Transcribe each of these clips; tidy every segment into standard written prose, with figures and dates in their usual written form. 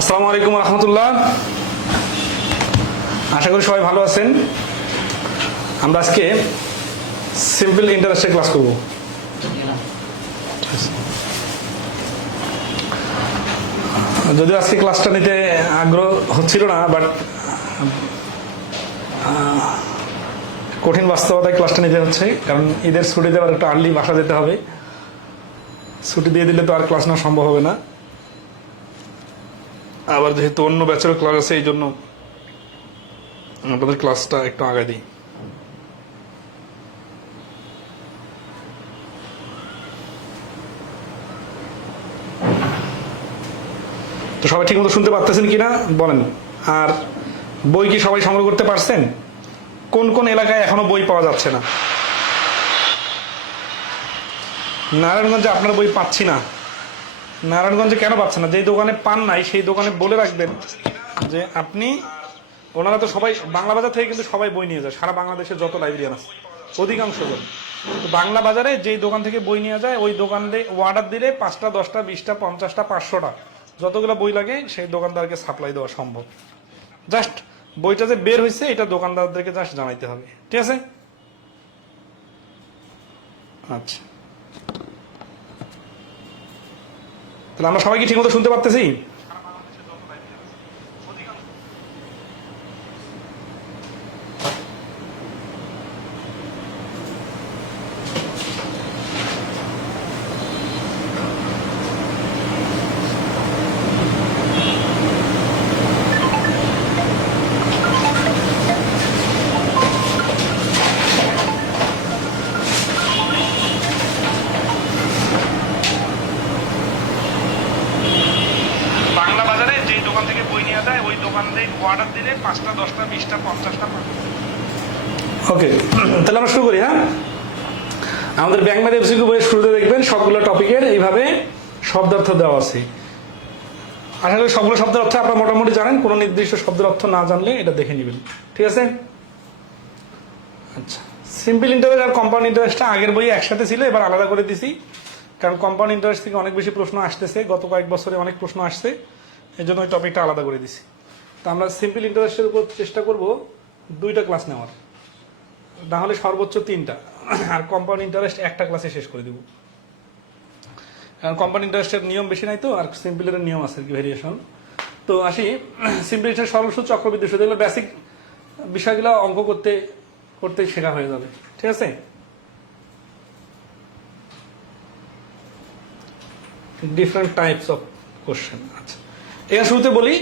আসসালামু আলাইকুম রহমতুল্লাহ। আশা করি সবাই ভালো আছেন। আমরা আজকে সিম্পল ইন্টারেস্টের ক্লাস করব। যদিও আজকে ক্লাসটা নিতে আগ্রহ হচ্ছিল না, বাট কঠিন বাস্তবতায় ক্লাসটা নিতে হচ্ছে, কারণ ঈদের ছুটি দেওয়ার একটু আর্লি বাসা যেতে হবে। ছুটি দিয়ে দিলে তো আর ক্লাস নেওয়া সম্ভব হবে না। আবার যেহেতু অন্য ব্যাচের ক্লাস আছে, এই জন্য আপনাদের ক্লাসটা একটু আগে দিই। তো সবাই ঠিক মতো শুনতে পারতেছেন কিনা বলেন। আর বই কি সবাই সংগ্রহ করতে পারছেন? কোন কোন এলাকায় এখনো বই পাওয়া যাচ্ছে না? নারায়ণগঞ্জে আপনার বই পাচ্ছি না। নারায়ণগঞ্জে কেন পাচ্ছেন না? যেই দোকানে পান নাই সেই দোকানে বলে রাখবেন যে আপনি, ওনারা তো সবাই বাংলা বাজার থেকে কিন্তু সবাই বই নিয়ে যায়, সারা বাংলাদেশের যত লাইব্রেরিয়ান আছে অধিকাংশ বই। তো বাংলা বাজারে যেই দোকান থেকে বই নিয়ে যায় ওই দোকান দিয়ে অর্ডার দিলে 5টা 10টা 20টা 50টা 500টা যতগুলো বই লাগে সেই দোকানদারকে সাপ্লাই দেওয়া সম্ভব। জাস্ট বইটা যে বের হয়েছে এটা দোকানদারদেরকে জাস্ট জানাইতে হবে, ঠিক আছে? আচ্ছা, তাহলে আমরা সবাই কি ঠিক মতো শুনতে পারতেছি? ওকে, তাহলে আমরা শুরু করি। হ্যাঁ, আমাদের ব্যাংক ম্যাথ এমসিকিউ বইয়ের শুরুতে দেখবেন সবগুলো টপিকের এইভাবে শব্দার্থ দেওয়া আছে। আশা করি সবগুলো শব্দের অর্থ আপনারা মোটামুটি জানেন। কোনো নির্দিষ্ট শব্দের অর্থ না জানলে এটা দেখে নেবেন, ঠিক আছে? আচ্ছা, সিম্পল ইন্টারেস্ট আর কম্পাউন্ড ইন্টারেস্টটা আগের বই একসাথে ছিল, এবার আলাদা করে দিছি, কারণ কম্পাউন্ড ইন্টারেস্ট থেকে অনেক বেশি প্রশ্ন আসতেছে। গত কয়েক বছরে অনেক প্রশ্ন আসছে, এই জন্য ওই টপিকটা আলাদা করে দিছি। তো আমরা সিম্পল ইন্টারেস্টের উপর চেষ্টা করব 2টা ক্লাস নেওয়ার, না হলে সর্বোচ্চ 3টা, আর কম্পাউন্ড ইন্টারেস্ট একটা ক্লাসে শেষ করে দিব। কারণ কম্পাউন্ড ইন্টারেস্টের নিয়ম বেশি নাই তো, আর সিম্পলের নিয়ম আছে কি ভেরিয়েশন। তো আসি, সিম্পল ইন্টারেস্ট সরল সুদ, চক্রবৃদ্ধি সুদ, এগুলো বেসিক বিষয়গুলো অঙ্ক করতে করতে শেখা হয়ে যাবে, ঠিক আছে? Different types of question. আচ্ছা, এখানে শুরুতে বলি,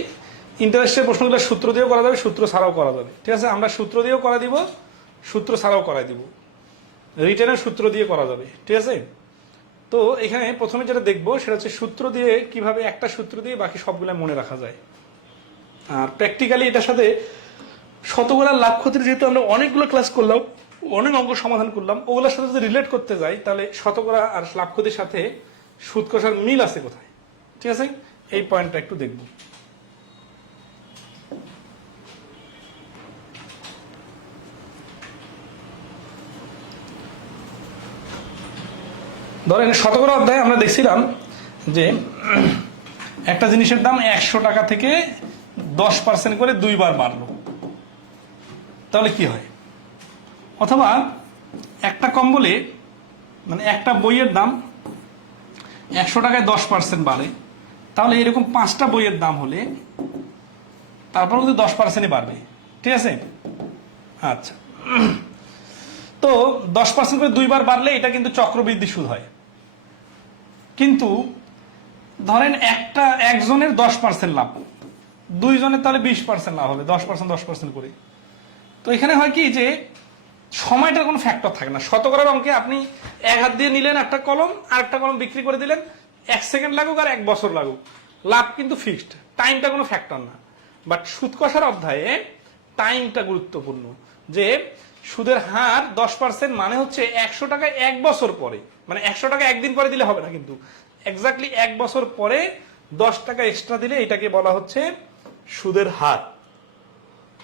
ইন্টারেস্টের প্রশ্নগুলো সূত্র দিয়েও করা যাবে, সূত্র ছাড়াও করা যাবে, ঠিক আছে? আমরা সূত্র দিয়েও করা দিব, সূত্র ছাড়াও করাই দিব, রিটেনের সূত্র দিয়ে করা যাবে, ঠিক আছে? তো এখানে প্রথমে যেটা দেখবো সেটা হচ্ছে সূত্র দিয়ে কিভাবে একটা সূত্র দিয়ে বাকি সবগুলো মনে রাখা যায়। আর প্র্যাকটিক্যালি এটার সাথে শতকরা লাভ ক্ষতির, যেহেতু আমরা অনেকগুলো ক্লাস করলাম, অনেক অঙ্ক সমাধান করলাম, ওগুলোর সাথে যদি রিলেট করতে যাই তাহলে শতকরা আর লাভ ক্ষতির সাথে সুদ কষার মিল আছে কোথায়, ঠিক আছে? এই পয়েন্টটা একটু দেখব। ধরেন শতকরা অধ্যায়ে আমরা দেখছিলাম যে একটা জিনিসের দাম 100 টাকা থেকে 10% করে 2বার বাড়লো, তাহলে কি হয়? অথবা একটা কম্বলে, মানে একটা বইয়ের দাম 100 টাকায় 10% বাড়ে, তাহলে এরকম 5টা বইয়ের দাম হলে তারপর কিন্তু 10%ই বাড়বে, ঠিক আছে? আচ্ছা, তো 10% করে 2বার বাড়লে এটা কিন্তু চক্রবৃদ্ধি সুদ হয়। কিন্তু ধরেন একজনের 10% লাভ, 2 জনের তাহলে 20% লাভ হবে, 10% 10% করে। তো এখানে হয় কি যে সময়টার কোনো ফ্যাক্টর থাকে না। শতকরার অঙ্কে আপনি এক হাত দিয়ে নিলেন একটা কলম, আর একটা কলম বিক্রি করে দিলেন, 1 সেকেন্ড লাগুক আর 1 বছর লাগুক, লাভ কিন্তু ফিক্সড, টাইমটা কোনো ফ্যাক্টর না। বাট সুদ কষার অধ্যায়ে টাইমটা গুরুত্বপূর্ণ, যে সুদের হার 10% মানে হচ্ছে 100 টাকা 1 বছর পরে, মানে 100 টাকা একদিন পরে দিলে হবে না, কিন্তু এক্স্যাক্টলি 1 বছর পরে 10 টাকা এক্সট্রা দিলে এটাকে বলা হচ্ছে সুদের হার।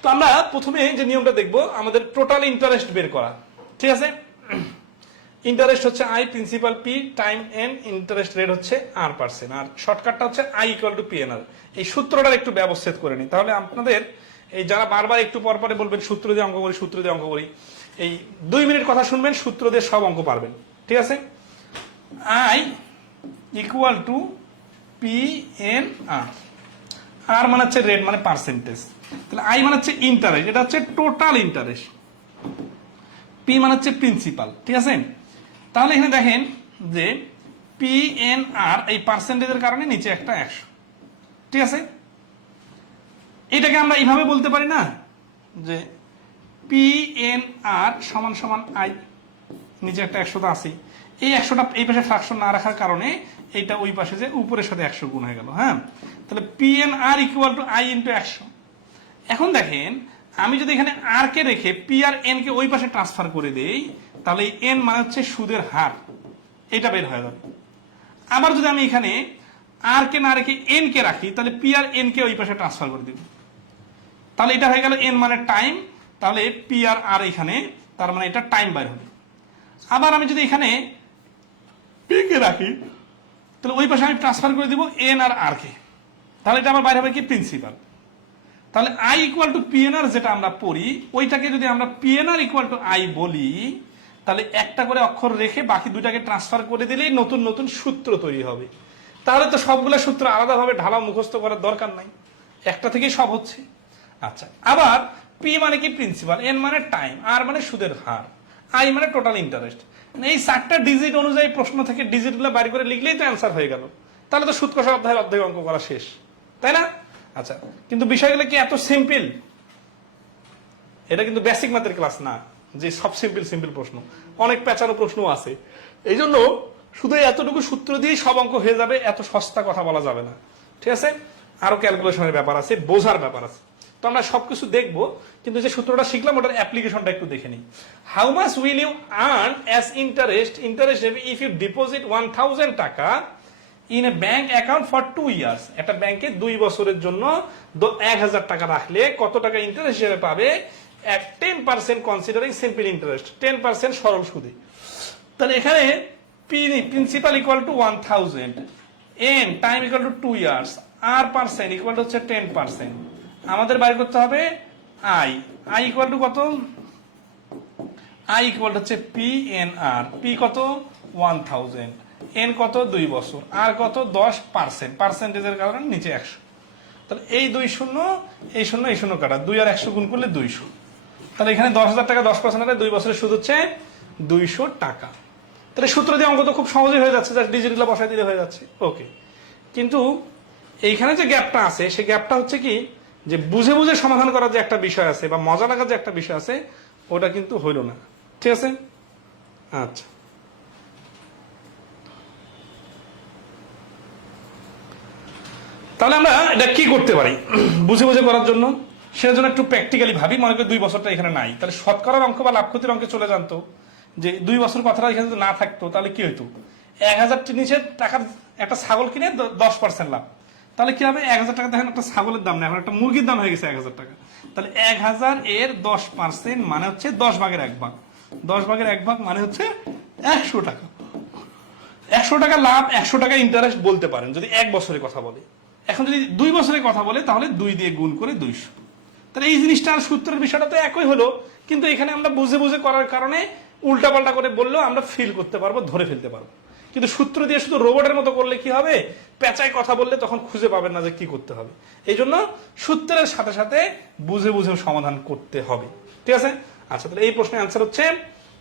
তো আমরা প্রথমে যে নিয়মটা দেখবো, আমাদের টোটাল ইন্টারেস্ট বের করা, ঠিক আছে? ইন্টারেস্ট হচ্ছে I, principal P, time N, interest rate হচ্ছে R%, আর শর্টকাটটা হচ্ছে I = PNR। এই সূত্রটার একটু ব্যবচ্ছেদ করে নিই, তাহলে আপনাদের এই যারা বারবার একটু পর পরে বলবেন সূত্র দিয়ে অঙ্ক করি, সূত্র দিয়ে অঙ্ক করি, এই 2 মিনিট কথা শুনবেন, সূত্র দিয়ে সব অঙ্ক পারবেন, ঠিক আছে? I = PNR, আর মানে হচ্ছে রেট মানে পার্সেন্টেজ, তাহলে আই মানে হচ্ছে ইন্টারেস্ট, এটা হচ্ছে টোটাল ইন্টারেস্ট, পি মানে হচ্ছে প্রিন্সিপাল, ঠিক আছে? তাহলে এখানে দেখেন যে PNR এই পার্সেন্টেজের কারণে নিচে একটা 100, ঠিক আছে? এটাকে আমরা এইভাবে বলতে পারি না যে PNR = আই, নিচে একটা 100 তো আছে, এই 100টা এই পাশে ফ্র্যাকশন না রাখার কারণে এইটা ওই পাশে যে উপরের সাথে 100 গুণ হয়ে গেল, হ্যাঁ? তাহলে PNR = I × 100। এখন দেখেন আমি যদি এখানে আর কে রেখে পি আর এন কে ওই পাশে ট্রান্সফার করে দেই, তাহলে এন মানে হচ্ছে সুদের হার, এটা বের হয়ে যাবে। আবার যদি আমি এখানে আর কে না রেখে এন কে রাখি, তাহলে পি আর এন কে ওই পাশে ট্রান্সফার করে দেব, তাহলে এটা হয়ে গেল এন মানে টাইম, তাহলে পি আর আর এখানে, তার মানে এটা টাইম বাইর হবে। আবার আমি যদি এখানে পি কে রাখি, তাহলে ওই পাশে আমি ট্রান্সফার করে দিব এন আর আর কে, তাহলে এটা আমার বাইরে হবে কি প্রিন্সিপাল। তাহলে I = PNR যেটা আমরা পড়ি, ওইটাকে যদি আমরা PNR = I বলি, তাহলে একটা করে অক্ষর রেখে বাকি দুইটাকে ট্রান্সফার করে দিলেই নতুন নতুন সূত্র তৈরি হবে। তাহলে তো সবগুলো সূত্র আলাদাভাবে ঢালা মুখস্থ করার দরকার নাই, একটা থেকেই সব হচ্ছে। আচ্ছা, আবার পি মানে কি প্রিন্সিপাল, এন মানে টাইম, আর মানে সুদের হার, আই মানে টোটাল ইন্টারেস্ট। এই 4টা ডিজিট অনুযায়ী প্রশ্ন থেকে ডিজিটগুলো বাইর করে লিখলেই তো অ্যান্সার হয়ে গেল, তাহলে তো সুদ কষা অধ্যায়ের অর্ধেক অঙ্ক করা শেষ, তাই না? আচ্ছা, কিন্তু বিষয়গুলো কি এত সিম্পল? এটা কিন্তু বেসিক ম্যাথের ক্লাস না যে সব সিম্পল প্রশ্ন, অনেক পেঁচানো প্রশ্ন আছে। এই জন্য শুধু এতটুকু সূত্র দিয়েই সব অঙ্ক হয়ে যাবে, এত সস্তা কথা বলা যাবে না, ঠিক আছে? আরো ক্যালকুলেশনের ব্যাপার আছে, বোঝার ব্যাপার আছে। তো আমরা সবকিছু দেখবো, কিন্তু যে সূত্রটা শিখলাম ওটার অ্যাপ্লিকেশনটা একটু দেখে নিই। How much will you earn as interest if you deposit 1000 টাকা in a bank account for 2 years? একটা ব্যাংকে 2 বছরের জন্য 1000 টাকা রাখলে কত টাকা ইন্টারেস্ট হিসেবে পাবে? 10% কনসিডারিং সিম্পল ইন্টারেস্ট, 10% সরল সুদে। তাহলে এখানে প্রিন্সিপাল = 1000, এন টাইম = 2 ইয়ার্স, আর পার্সেন্ট = হচ্ছে 10%। আমাদের বাইর করতে হবে আই = কত? আই = হচ্ছে PNR, পি কত? 1000, এন কত? 2 বছর, আর কত? 10%, পার্সেন্টেজের কারণে নিচে 100। তাহলে এই 2 শূন্য, এই শূন্য, এই শূন্য কাটা, 2 আর 100 গুণ করলে 200। তাহলে এখানে 10,000 টাকা 10% হলে 2 বছরের সুদ হচ্ছে 200 টাকা। তাহলে সূত্র দিয়ে অঙ্ক তো খুব সহজেই হয়ে যাচ্ছে, জাস্ট ডিজিটগুলো বসাই দিলে হয়ে যাচ্ছে, ওকে। কিন্তু এইখানে যে গ্যাপটা আছে, সেই গ্যাপটা হচ্ছে কি, যে বুঝে বুঝে সমাধান করার যে একটা বিষয় আছে বা মজা লাগার যে একটা বিষয় আছে, ওটা কিন্তু হইল না, ঠিক আছে? আচ্ছা, তাহলে আমরা এটা কি করতে পারি বুঝে বুঝে করার জন্য? সেটার জন্য একটু প্র্যাকটিক্যালি ভাবি। মনে করি 2 বছরটা এখানে নাই, তাহলে শতকরার অঙ্ক বা লাভ ক্ষতির অঙ্কে চলে জানতো যে 2 বছর কথাটা এখানে যদি না থাকতো, তাহলে কি হইতো? 1000 নিচে টাকার একটা ছাগল কিনে 10% লাভ, তাহলে কি হবে? 1000 টাকা দেখেন একটা ছাগলের দাম না, এখন একটা মুরগির দাম হয়ে গেছে 1000 টাকা। তাহলে 1000 এর 10% মানে হচ্ছে 10 ভাগের 1 ভাগ, 10 ভাগের 1 ভাগ মানে হচ্ছে 100 টাকা। 100 টাকা লাভ, 100 টাকা ইন্টারেস্ট বলতে পারেন যদি 1 বছরের কথা বলে। এখন যদি 2 বছরের কথা বলে, তাহলে 2 দিয়ে গুণ করে 200। তাহলে এই জিনিসটা আর সূত্রের বিষয়টা তো একই হলো, কিন্তু এখানে আমরা বুঝে বুঝে করার কারণে উল্টাপাল্টা করে বললেও আমরা ফিল করতে পারবো, ধরে ফেলতে পারবো। কিন্তু সূত্র দিয়ে শুধু রোবটের মতো করলে কি হবে? পেঁচায় কথা বললে তখন খুঁজে পাবেন না যে কি করতে হবে। এই জন্য সূত্রের সাথে সাথে বুঝে বুঝে সমাধান করতে হবে, ঠিক আছে? আচ্ছা, তাহলে এই প্রশ্নের অ্যান্সার হচ্ছে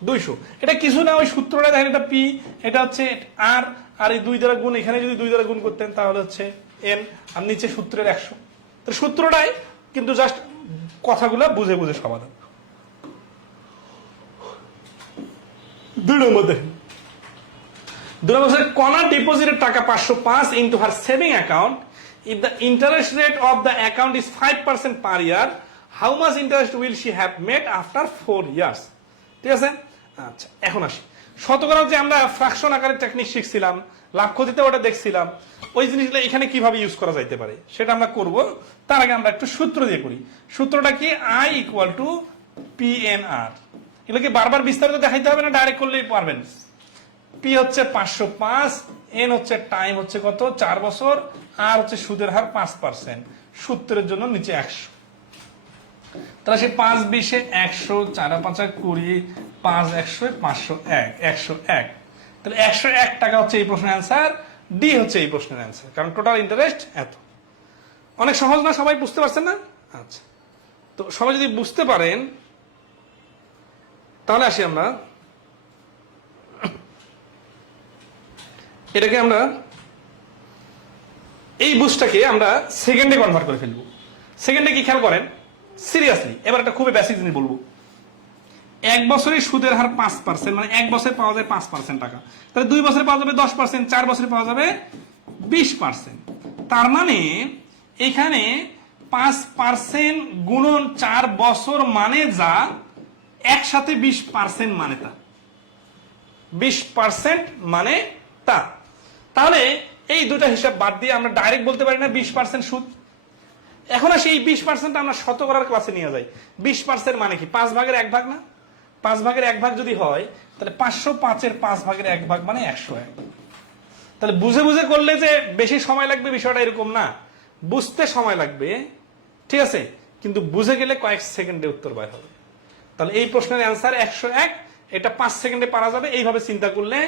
200। এটা কিছু না, ওই সূত্রটা দেখেন, এটা পি, এটা হচ্ছে আর, আর এই 2 দ্বারা গুণ, এখানে যদি 2 দ্বারা গুণ করতেন তাহলে হচ্ছে এন, আর নিচে সূত্রের 100। তো সূত্রটাই, কিন্তু জাস্ট কথাগুলো বুঝে বুঝে সমাধান। 2 নম্বর দেখেন, 2 নম্বর কণা ডিপোজিটের টাকা 505 into her saving account, if the interest rate of the account is 5% per year, how much interest will she have made after 4 years? ঠিক আছে? আচ্ছা, এখন আসি শতকরা যে আমরা ফ্র্যাকশন আকারে টেকনিক শিখছিলাম, লাভ ক্ষতিতে ওটা দেখছিলাম, ওই জিনিসগুলো এখানে কিভাবে ইউজ করা যাইতে পারে সেটা আমরা করব। তার আগে আমরা একটু সূত্র দিয়ে করি। সূত্রটা কি? I equal to PNR। এগুলোকে বারবার বিস্তারিত দেখাইতে হবে না, ডাইরেক্ট করলেই পারবেন। পি হচ্ছে 505, এন হচ্ছে টাইম হচ্ছে কত 4 বছর, আর হচ্ছে সুদের হার 5%, সূত্রের জন্য নিচে 100। তাহলে সে 5 20 100, 4 5 20, 5 100 501, 101। তাহলে 101 টাকা হচ্ছে এই প্রশ্নের অ্যান্সার, ডি হচ্ছে এই প্রশ্নের অ্যান্সার, কারণ টোটাল ইন্টারেস্ট এত। অনেক সহজ না? সবাই বুঝতে পারছেন না? আচ্ছা, তো সবাই যদি বুঝতে পারেন তাহলে আসি আমরা এটাকে, আমরা এই বুঝটাকে আমরা সেকেন্ডে কনভার্ট করে ফেলবো। সেকেন্ডে কি খেয়াল করেন সিরিয়াসলি, এবার একটা খুবই বেসিক জিনিস বলবো। 1 বছরের সুদের হার 5%, মানে 1 বছরে পাওয়া যায় 5% টাকা, তাহলে 2 বছরে পাওয়া যাবে 10%, 4 বছরে পাওয়া যাবে 20%। তার মানে এখানে 5% গুণন 4 বছর মানে যা, একসাথে 20% মানে তা, 20% মানে তা। তাহলে এই দুটা হিসাব বাদ দিয়ে আমরা ডাইরেক্ট বলতে পারি না 20% সুদ। এখন আসি এই 20% আমরা শতকরার ক্লাসে নিয়ে যাই। 20% মানে কি? 5 ভাগের 1 ভাগ না? 5 ভাগের 1 ভাগ যদি হয় তাহলে 505 এর 5 ভাগের 1 ভাগ মানে 101। তাহলে বুঝে বুঝে করলে যে বেশি সময় লাগবে বিষয়টা এরকম না, বুঝতে সময় লাগবে, ঠিক আছে, কিন্তু বুঝে গেলে কয়েক সেকেন্ডে উত্তর বের হবে। তাহলে এই প্রশ্নের অ্যান্সার 101, এটা 5 সেকেন্ডে পারা যাবে। এইভাবে চিন্তা করলে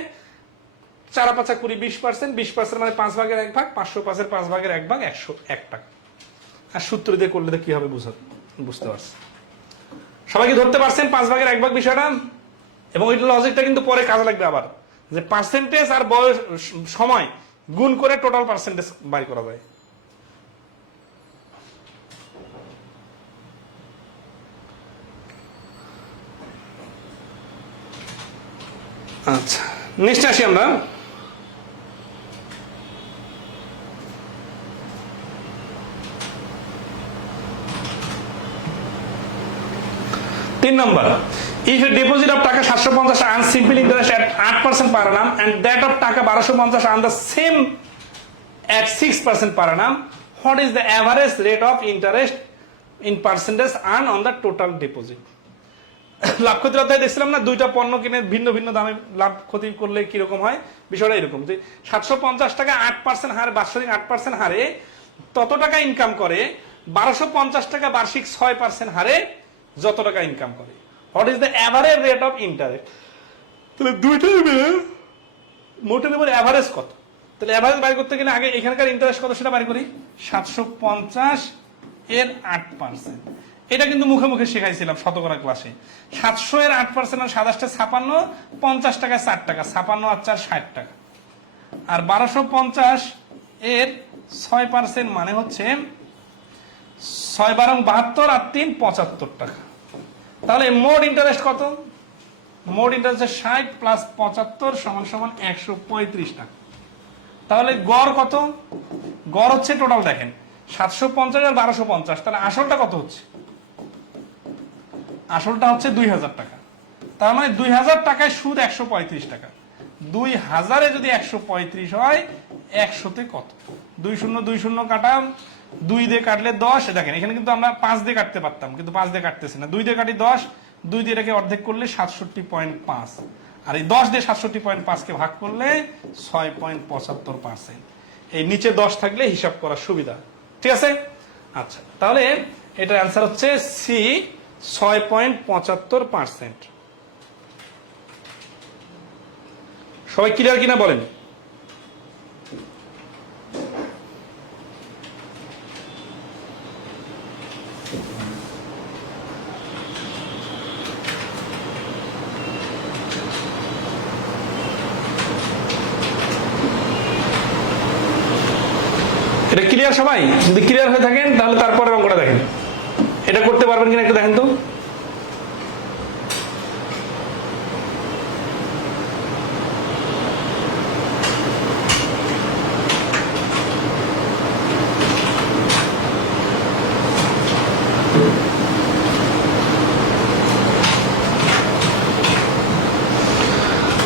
4 5 20, 20%, 20% মানে 5 ভাগের 1 ভাগ, 505 এর 5 ভাগের 1 ভাগ 101 টাকা। আর সূত্র দিয়ে করলে তো কি হবে বুঝতে পারছি। সবাই কি ধরতে পারছেন 5 ভাগের 1 ভাগ বিষয়টা? এবং ওই লজিকটা কিন্তু পরে কাজে লাগবে আবার, যে পার্সেন্টেজ আর বয়স সময় গুণ করে টোটাল পার্সেন্টেজ বাই করা যায়। আচ্ছা, নেক্সট আসি আমরা। তিন নম্বর, if a deposit of টাকা 750 earns simple interest at 8% per annum and that of টাকা 1250 earn the same at 6% per annum, what is the average rate of interest in percentage earned on the total deposit? লাভ ক্ষতির অধ্যায় দেখছিলাম না, দুইটা পণ্য কিনে ভিন্ন ভিন্ন দামে লাভ ক্ষতি করলে কিরকম হয়। বিষয়টা এরকম যে 750 টাকা 8% হারে, বার্ষিক 8% হারে তত টাকা ইনকাম করে, 1250 টাকা বার্ষিক 6% হারে যত টাকা ইনকাম করে। What is the average rate of interest? তাহলে দুইটাই মিলে মোটের উপর এভারেজ কত? তাহলে এভারেজ বাই করতে গেলে আগে এখানকার ইন্টারেস্ট কত সেটা বাই করি। 750 এর 8%, এটা কিন্তু মুখে মুখে শেখাইছিলাম শতকরা ক্লাসে। 700 এর 8% আর 27 56, 50 টাকায় 4 টাকা, 56 আর 4 60 টাকা। আর 1250 এর 6% মানে হচ্ছে 6 12 72 আর 3 75 টাকা। তাহলে মোট ইন্টারেস্ট কত? মোট ইন্টারেস্ট 60 প্লাস 75 সমান সমান 135 টাকা। তাহলে গড় কত? গড় হচ্ছে টোটাল দেখেন 750 আর 1250, তাহলে আসলটা কত হচ্ছে? আসলটা হচ্ছে 2000 টাকা। তার মানে 2000 টাকায় সুদ 135 টাকা। 2000-এ যদি 135 হয়, 100-তে কত? 20 কাটা 2 দিয়ে কাটলে 10। দেখেন এখানে কিন্তু আমরা 5 দিয়ে কাটতে পারতাম, কিন্তু 5 দিয়ে কাটতেছি না। 2 দিয়ে কাটি 10, 2 দিয়ে এটাকে অর্ধেক করলে 67.5, আর এই 10 দিয়ে 67.5 কে ভাগ করলে 6.75%। এই নিচে 10 থাকলে হিসাব করার সুবিধা, ঠিক আছে? আচ্ছা, তাহলে এটার অ্যান্সার হচ্ছে সি, 6.75%। সবাই ক্লিয়ার কিনা বলেন? এটা ক্লিয়ার সবাই? যদি ক্লিয়ার হয়ে থাকেন তাহলে তারপরে অঙ্কটা দেখেন, এটা করতে পারবেন কিনা একটু দেখেন তো।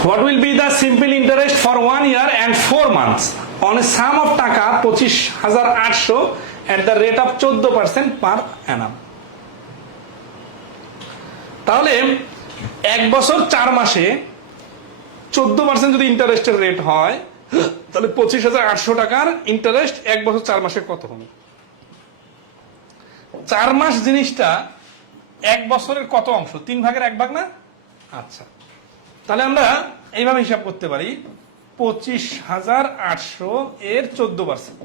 What will be the simple interest for 1 year and 4 months on a some of টাকা 25,800 এট দ্য রেট অফ 14% পার অ্যানাম। তাহলে 1 বছর 4 মাসে 14% যদি ইন্টারেস্টের রেট হয়, তাহলে 25,800 টাকার ইন্টারেস্ট 1 বছর 4 মাসে কত হবে? 4 মাস জিনিসটা 1 বছরের কত অংশ? 3 ভাগের 1 ভাগ না? আচ্ছা, তাহলে আমরা এইভাবে হিসাব করতে পারি, 25,800 এর 14%,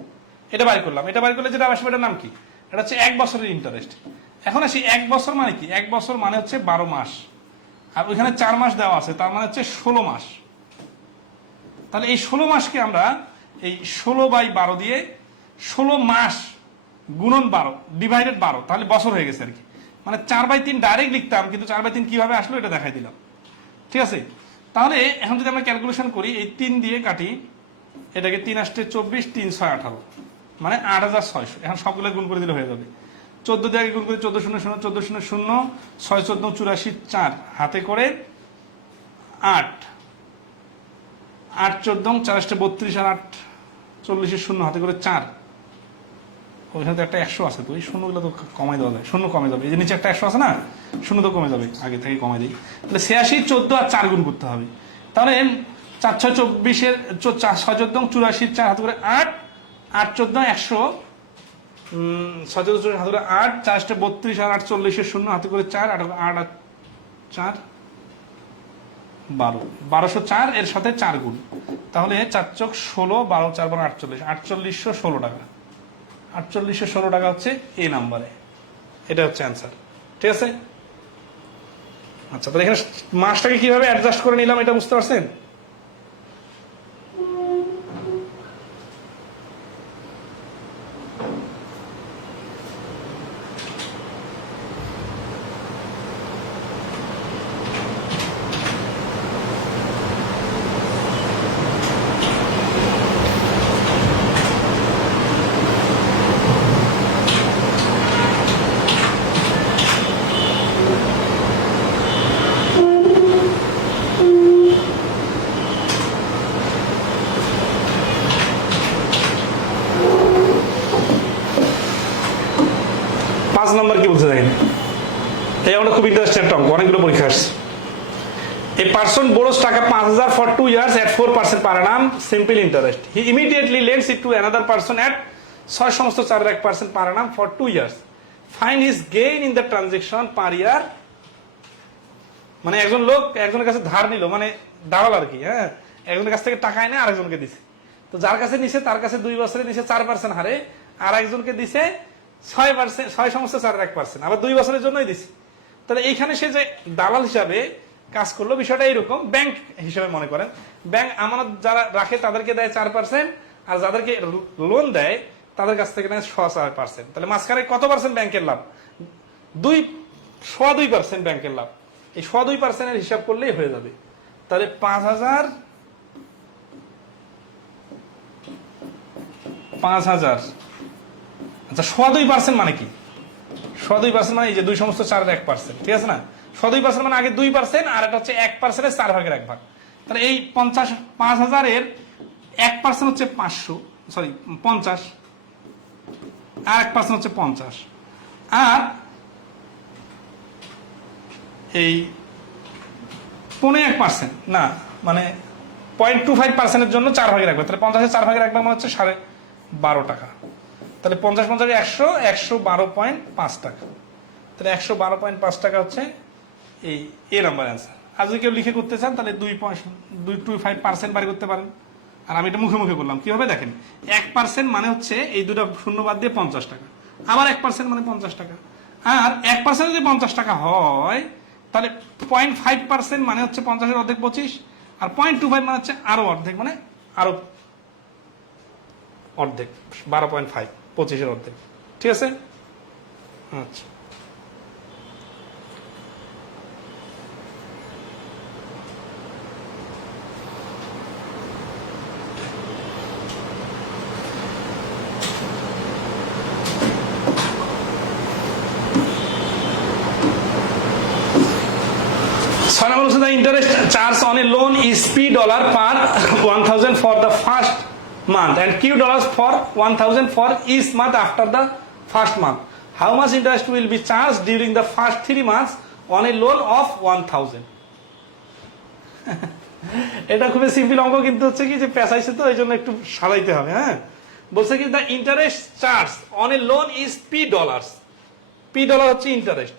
এটা বাইর করলাম। এটা বাইর করলে যেটা আসবে, এটার নাম কি? এটা হচ্ছে 1 বছরের ইন্টারেস্ট। এখন আসি 1 বছর মানে কি? 1 বছর মানে হচ্ছে 12 মাস, আর ওইখানে 4 মাস দেওয়া আছে, তার মানে হচ্ছে 16 মাস। তাহলে এই 16 মাসকে আমরা এই 16/12 দিয়ে 16 মাস গুণন 12 ডিভাইডেড 12, তাহলে বছর হয়ে গেছে আর কি। মানে 4/3 ডাইরেক্ট লিখতাম, কিন্তু 4/3 কিভাবে আসলো এটা দেখাই দিলাম। ঠিক আছে, তাহলে এখন যদি আমরা ক্যালকুলেশন করি, এই 3 দিয়ে কাটি, এটাকে 3 আসতে 24, 3 6 18, মানে 8,600। এখন সবগুলো গুণ করে দিলে হয়ে যাবে। 14 দিয়ে গুণ করি, 14 0 0 14 0 0, 6 14 84 4, হাতে করে 8 8 14 4 32 আর 8 40 0, হাতে করে 4। ওইখানে তো একটা 100 আছে, তো ওই শূন্যগুলো তো কমাই দেওয়া যায়, শূন্য কমে যাবে। এই যে নিচে একটা 100 আছে না, শূন্য তো কমে যাবে, আগে থেকে কমাই দিই। তাহলে 86 14 আর 4 গুণ করতে হবে। তাহলে 4 6 24 6 14 84 4, হাতে করে 8 8 14 100, 6 14 হাতে করে 8 4 32 আর 8 40 0, হাতে করে 4 8 8 4 12 1204 এর সাথে 4 গুণ, তাহলে 4 চোখ 16 12 4 12 48 4816 টাকা। 4816 টাকা হচ্ছে এই নাম্বারে, এটা হচ্ছে অ্যান্সার। ঠিক আছে, আচ্ছা, তাহলে এখানে মাসটাকে কিভাবে অ্যাডজাস্ট করে নিলাম এটা বুঝতে পারছেন? নাম্বার কি বলছে দেখেন, এই আমরা খুব ইন্টারেস্টেড অঙ্ক, অনেকগুলো পরীক্ষা আসছে। A person borrows টাকা 5,000 for 2 years at 4% per annum simple interest. He immediately lends it to another person at 6.41% per annum for 2 years. Find his gain in the transaction per year. মানে একজন লোক একজনের কাছে ধার নিল, মানে দাঁড়াল আর কি, হ্যাঁ, একজনের কাছ থেকে টাকা এনে আরেকজনকে দিছে। তো যার কাছে নিছে তার কাছে 2 বছরে দিছে 4% হারে, আর একজনকে দিছে 6%, 6.41%, আবার 2 বছরের জন্যই দিছে। তাহলে এইখানে সে যে দালাল হিসাবে কাজ করলো, বিষয়টা এইরকম, ব্যাংক হিসাবে মনে করেন, ব্যাংক আমানত যারা রাখে তাদেরকে দেয় 4%, আর যাদেরকে লোন দেয় তাদের কাছ থেকে নেয় 6.4%। তাহলে মাঝখানে কত পার্সেন্ট ব্যাংকের লাভ? 2.2% ব্যাংকের লাভ। এই 2.2% এর হিসাব করলেই হয়ে যাবে। তাহলে 5,000 আচ্ছা, 2.2% মানে কি? 2.2% মানে এই যে 2 সমস্ত 4.1%, ঠিক আছে না? 2.2% মানে আগে 2%, আর এটা হচ্ছে 1%, 4 ভাগের 1 ভাগ। তাহলে এই 5,000 এর 1% হচ্ছে 50, আর 1% হচ্ছে 50, আর এই 0.1% না, মানে 0.25% এর জন্য 4 ভাগের 1 ভাগ। তাহলে 50-এর 4 ভাগের 1 ভাগ মানে হচ্ছে 12.5 টাকা। তাহলে 50 50 100, 112.5 টাকা। তাহলে 112.5 টাকা হচ্ছে এই এ নাম্বার অ্যান্সার। আর যদি কেউ লিখে করতে চান তাহলে 2.25% বাড়ি করতে পারেন। আর আমি এটা মুখে মুখে করলাম, কিভাবে দেখেন, 1% মানে হচ্ছে এই দুটো শূন্য বাদ দিয়ে 50 টাকা, আবার 1% মানে 50 টাকা, আর 1% যদি 50 টাকা হয় তাহলে 0.5% মানে হচ্ছে 50-এর অর্ধেক 25, আর 0.25 মানে হচ্ছে আরো অর্ধেক, মানে আরো অর্ধেক 12.5, 25-এর অর্ধেক। ঠিক আছে, আচ্ছা। 6 number হচ্ছে the interest charge on a loan is $P per 1000 for the first month and Q dollars for 1000 for each month after the first month. How much interest will be charged during the first 3 months on a loan of 1000? এটা খুবই simple অঙ্ক, কিন্তু হচ্ছে কি যে পেশাইছে তো এই জন্য একটু সাজাইতে হবে। হ্যাঁ, বলছে কি the interest charge on a loan is $P, P dollar হচ্ছে ইন্টারেস্ট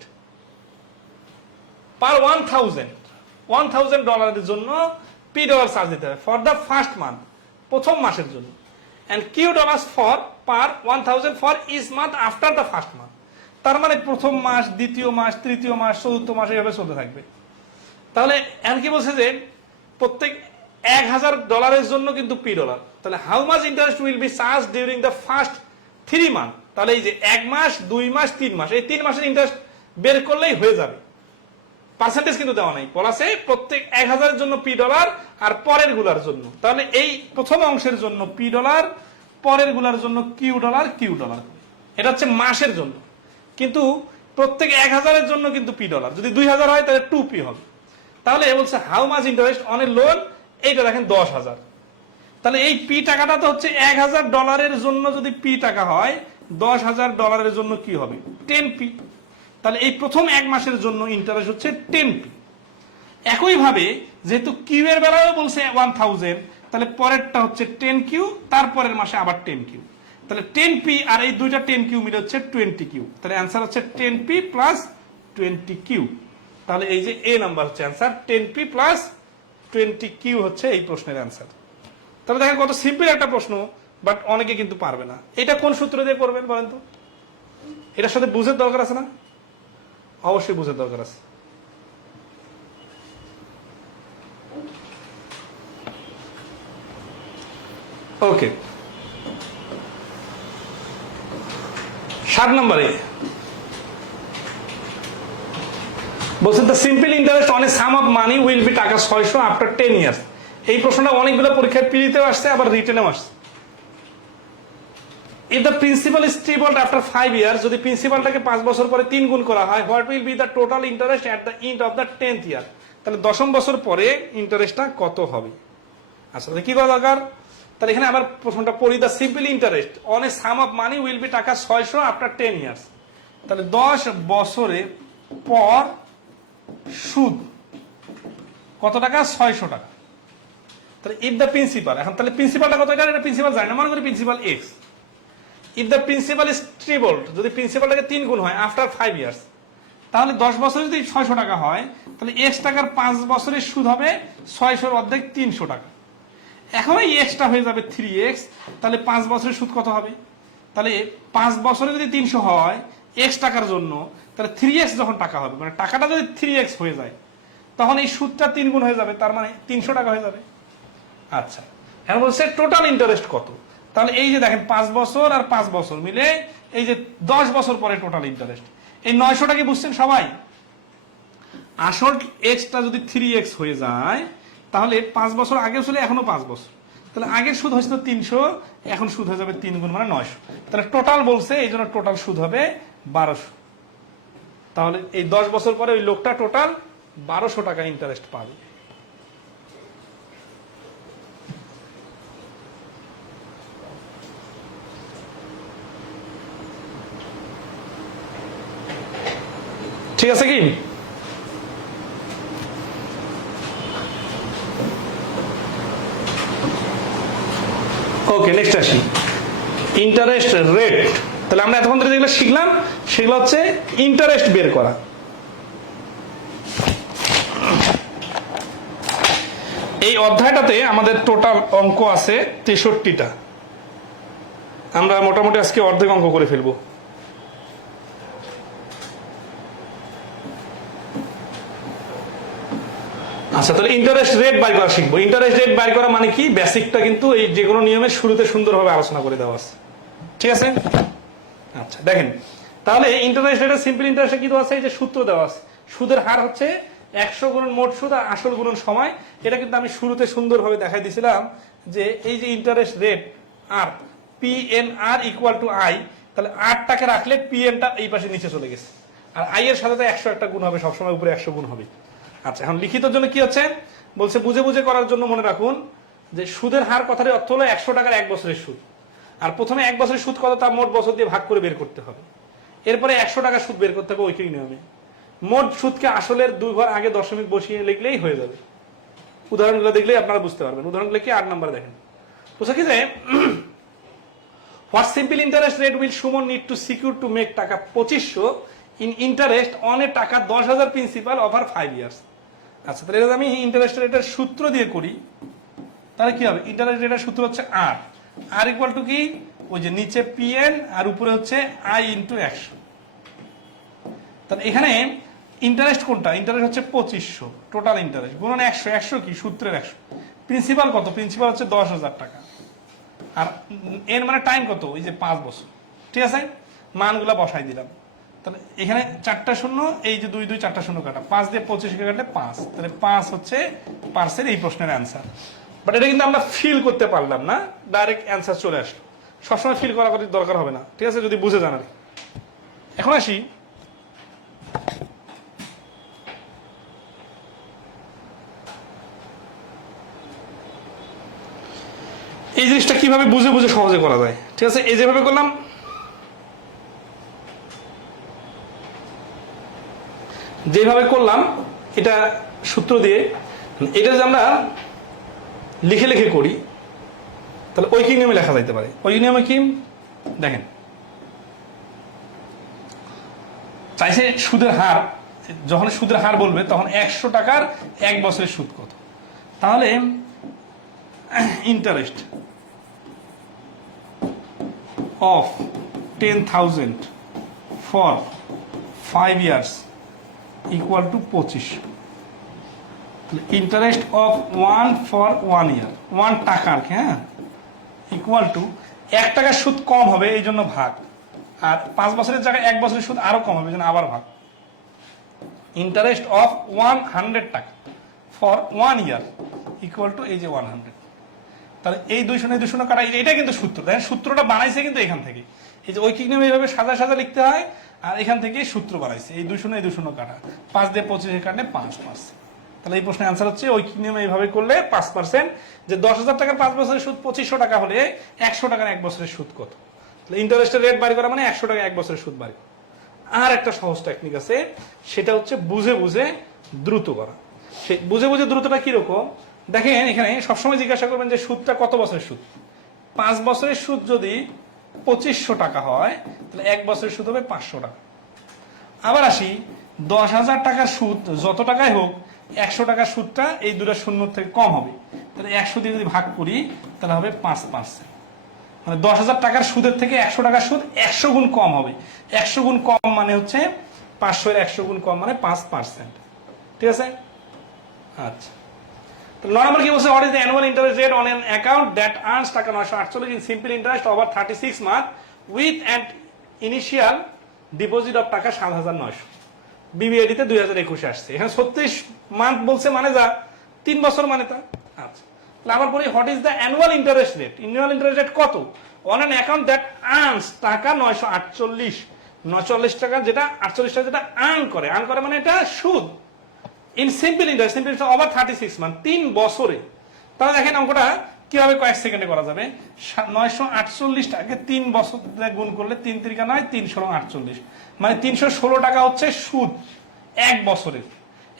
পার 1000 ডলারের জন্য $P চার্জ দিতে হবে ফর দ্য ফার্স্ট মান্থ, প্রথম মাসের জন্য, and Q dollars for per 1000 for each month after the first month. তার মানে প্রথম মাস, দ্বিতীয় মাস, তৃতীয় মাস, চতুর্থ মাস এইভাবে চলতে থাকবে। তাহলে এখন কি বলছে যে প্রত্যেক $1000 জন্য কিন্তু $P। তাহলে how much interest will be charge during the first 3 month. তাহলে এই যে 1 মাস, 2 মাস, 3 মাস, এই 3 মাসের ইন্টারেস্ট বের করলেই হয়ে যাবে। পার্সেন্টেজ কিন্তু দেওয়া নাই, বলা আছে প্রত্যেক 1000 এর জন্য $P আর পরের গুলার জন্য। তাহলে এই প্রথম অংশের জন্য $P, পরের গুলার জন্য Q। এটা হচ্ছে মাসের জন্য, কিন্তু প্রত্যেক 1000 এর জন্য কিন্তু $P। যদি 2000 হয় তাহলে 2P হবে। তাহলে বলছে how much interest on a loan, এইটা দেখেন 10,000। তাহলে এই P টাকাটা তো হচ্ছে $1000 জন্য যদি P টাকা হয়, $10,000 জন্য কি হবে 10P। তাহলে এই প্রথম 1 মাসের জন্য ইন্টারেস্ট হচ্ছে 10P। একইভাবে যেহেতু Q এর বেলায়ও বলছে 1000, তাহলে পরেরটা হচ্ছে 10Q, তারপরের মাসে আবার 10Q। তাহলে 10P আর এই দুইটা 10Q মিলে হচ্ছে 20Q। তাহলে অ্যান্সার হচ্ছে 10P প্লাস 20Q। তাহলে এই যে এ নাম্বার হচ্ছে অ্যান্সার, 10P প্লাস 20Q হচ্ছে এই প্রশ্নের অ্যান্সার। তাহলে দেখেন কত সিম্পল একটা প্রশ্ন, বাট অনেকে কিন্তু পারবে না। এটা কোন সূত্র দিয়ে করবেন বলেন তো? এটার সাথে বুঝের দরকার আছে না? অবশ্যই বুঝের দরকার আছে। ওকে, 7 নম্বরে বলছে the simple interest on a some of money will be টাকা 600 আফটার 10 ইয়ার্স। এই প্রশ্নটা অনেকগুলো পরীক্ষায় পিড়িতেও আসছে, আবার রিটেনেও আসছে। If the principal is tripled after 5 years, যদি প্রিন্সিপালটাকে 5 বছর পরে 3 গুণ করা হয়, what will be the total interest at the end of the 10th year? তাহলে 10ম বছর পরে ইন্টারেস্টটা কত হবে? আচ্ছা, কি করা দরকার? তাহলে এখানে আবার প্রশ্নটা পড়ি, the simple interest on a some of money will be টাকা 600 আফটার 10 ইয়ার্স। তাহলে 10 বছরে পর সুদ কত টাকা? 600 টাকা। তাহলে ইফ দ্য প্রিন্সিপাল, এখন তাহলে প্রিন্সিপালটা কত? এটা প্রিন্সিপাল জানি না, মনে করি principal x। If the principal is tripled, যদি প্রিন্সিপালটাকে 3 গুণ হয় আফটার 5 ইয়ার্স, তাহলে 10 বছরে যদি 600 টাকা হয়, তাহলে x টাকার 5 বছরের সুদ হবে 600 অর্ধেক 300 টাকা। এখন এই এক্সটা হয়ে যাবে 3x। তাহলে 5 বছরের সুদ কত হবে? তাহলে 5 বছরে যদি 300 হয় x টাকার জন্য, তাহলে 3x যখন টাকা হবে, মানে টাকাটা যদি 3x হয়ে যায়, তখন এই সুদটা 3 গুণ হয়ে যাবে, তার মানে 300 টাকা হয়ে যাবে। আচ্ছা, এখন বলছে টোটাল ইন্টারেস্ট কত? তাহলে এই যে দেখেন 5 বছর আর 5 বছর মিলে এই যে 10 বছর পরে টোটাল ইন্টারেস্ট, এই 900 টাকা বুঝছেন সবাই? আসল এক্সটা যদি 3x হয়ে যায়, তাহলে 5 বছর আগেও ছিল, এখনো 5 বছর, তাহলে আগের সুদ হয়েছিল 300, এখন সুদ হয়ে যাবে 3 গুণ মানে 900। তাহলে টোটাল বলছে, এই জন্য টোটাল সুদ হবে 1200। তাহলে এই 10 বছর পরে ওই লোকটা টোটাল 1200 টাকা ইন্টারেস্ট পাবে। ঠিক আছে কি? ওকে, নেক্সট আসি ইন্টারেস্ট রেট। তাহলে আমরা এতক্ষণ ধরে যেগুলো শিখলাম সেগুলো হচ্ছে ইন্টারেস্ট বের করা। এই অধ্যায়টাতে আমাদের টোটাল অঙ্ক আছে 63টা। আমরা মোটামুটি আজকে অর্ধেক অঙ্ক করে ফেলবো। আচ্ছা, তাহলে ইন্টারেস্ট রেট বাই করা শিখবো। ইন্টারেস্ট রেট বাই করা মানে কি? বেসিকটা কিন্তু এই যে কোনো নিয়মের শুরুতে সুন্দরভাবে আলোচনা করে দেওয়া আছে, ঠিক আছে? আচ্ছা, দেখেন তাহলে ইন্টারেস্ট রেটের সিম্পল ইন্টারেস্টে কি দেওয়া আছে? এই যে সূত্র দেওয়া আছে, সুদের হার হচ্ছে 100 গুণন মোট সুদ আর আসল গুণন সময়। এটা কিন্তু আমি শুরুতে সুন্দরভাবে দেখাই দিয়েছিলাম যে এই যে ইন্টারেস্ট রেট আর PNR ইকুয়াল টু I, তাহলে আরটাকে রাখলে PN টা এই পাশে নিচে চলে গেছে, আর I এর সাথে তো 100 একটা গুণ হবে, সবসময় উপরে 100 গুণ হবে। আচ্ছা, এখন লিখিতর জন্য কি হচ্ছে বলছে, বুঝে বুঝে করার জন্য মনে রাখুন যে সুদের হার কথার অর্থ হলো 100 টাকার 1 বছরের সুদ। আর প্রথমে 1 বছরের সুদ কত তা মোট বছর দিয়ে ভাগ করে বের করতে হবে। এরপরে 100 টাকার সুদ বের করতে হবে ঐকিক নিয়মে। মোট সুদকে আসলের 2 ঘর আগে দশমিক বসিয়ে লিখলেই হয়ে যাবে। উদাহরণগুলো দেখলেই আপনারা বুঝতে পারবেন। উদাহরণগুলো কি 8 নম্বরে দেখেন, বুঝা কি যে what simple interest rate will Suman need to secure to make টাকা 2500 in interest on a টাকা 10,000 প্রিন্সিপাল ওভার 5 ইয়ার্স। আচ্ছা, তাহলে এটা আমি ইন্টারেস্ট রেটের সূত্র দিয়ে করি, তাহলে কি হবে? ইন্টারেস্ট রেটের সূত্র হচ্ছে আর ইকুয়াল টু কি, ওই যে নিচে পিএন আর উপরে হচ্ছে আই ইন্টু 100। তাহলে এখানে ইন্টারেস্ট কোনটা? ইন্টারেস্ট হচ্ছে 2500 টোটাল ইন্টারেস্ট গুণন 100। 100 কি? সূত্রের 100। প্রিন্সিপাল কত? প্রিন্সিপাল হচ্ছে 10,000 টাকা। আর এর মানে টাইম কত? এই যে 5 বছর। ঠিক আছে, মানগুলা বসাই দিলাম। তাহলে এখানে 4টা শূন্য, এই যে 2 2 4টা শূন্য কাটা, 5 দিয়ে 25 কে কাটলে 5, তাহলে 5 হচ্ছে পার্সের এই প্রশ্নের অ্যান্সার। বাট এটা কিন্তু আমরা ফিল করতে পারলাম না, ডাইরেক্ট অ্যান্সার চলে আসলো। সবসময় ফিল করা দরকার হবে না, ঠিক আছে, যদি বুঝে জানার। এখন আসি এই জিনিসটা কিভাবে বুঝে বুঝে সহজে করা যায়। ঠিক আছে, এই যেভাবে করলাম, যেভাবে করলাম এটা সূত্র দিয়ে, এটা যদি আমরা লিখে লিখে করি তাহলে ঐকিক নিয়মে লেখা যাইতে পারে। ঐকিক নিয়মে কি দেখেন, চাইছে সুদের হার, যখন সুদের হার বলবে তখন 100 টাকার 1 বছরের সুদ কত। তাহলে interest of 10,000 for 5 years equal to 25। Interest of 1 for 1 year, 1 টাকার, হ্যাঁ, ইকুয়াল টু 1 টাকার সুদ কম হবে এই জন্য ভাগ, আর 5 বছরের জায়গায় 1 বছরের সুদ আরো কম হবে এই জন্য আবার ভাগ। ইন্টারেস্ট অফ 100 টাকা ফর 1 ইয়ার ইকুয়াল টু এই যে 100। তাহলে এই 200 কাটা, এটা কিন্তু সূত্র। দেখেন সূত্রটা বানাইছে কিন্তু এখান থেকে, এই যে ঐকিক নিয়মে এইভাবে সাজা সাজা লিখতে হয়, আর এখান থেকে সূত্র বানাইছে। এই 200 কাটা, 5 দিয়ে 25 কাটলে 5%। তাহলে এই প্রশ্নের অ্যান্সার হচ্ছে ঐকিক নিয়মে এইভাবে করলে 5%। যে 10,000 টাকার 5 বছরের সুদ 2500 টাকা হলে 100 টাকার 1 বছরের সুদ কত? তাহলে ইন্টারেস্টের রেট বাড়ি করা মানে 100 টাকা 1 বছরের সুদ বাড়ি। আর একটা সহজ টেকনিক আছে, সেটা হচ্ছে বুঝে বুঝে দ্রুত করা। সেই বুঝে বুঝে দ্রুতটা কিরকম দেখেন, এখানে সবসময় জিজ্ঞাসা করবেন যে সুদটা কত বছরের সুদ। 5 বছরের সুদ যদি 2500 টাকা হয় তাহলে 1 বছরের সুদ হবে 500 টাকা। আবার আসি, 10,000 টাকার সুদ যত টাকায় হোক 100 টাকার সুদটা এই দুটো শূন্য থেকে কম হবে, তাহলে 100 দিয়ে যদি ভাগ করি তাহলে হবে 5%। মানে 10,000 টাকার সুদের থেকে 100 টাকার সুদ 100 গুণ কম হবে। 100 গুণ কম মানে হচ্ছে 500 এর 100 গুণ কম মানে 5%। ঠিক আছে, আচ্ছা। তো 9 নম্বর কি বলছে, what is the annual interest rate on an account that earns টাকা 948 in simple interest over 36 month with an initial deposit of টাকা 7,900। বিবিএডি তে 2021 আসছে। এখানে 36 মান্থ বলছে মানে যা 3 বছর মানে তা। আচ্ছা, তাহলে আবার বলি, what is the annual interest rate? Annual interest rate কত on an account that earns টাকা 948 টাকা, যেটা 48 টাকা যেটা আর্ন করে মানে এটা সুদ। In simple interest over 36 month, 3 বছরে। তাহলে দেখেন অঙ্কটা কিভাবে কয়েক সেকেন্ডে করা যাবে। 948 টাকাকে 3 বছর গুণ করলে 3 3 9 3 16 48, মানে 316 টাকা হচ্ছে সুদ 1 বছরের।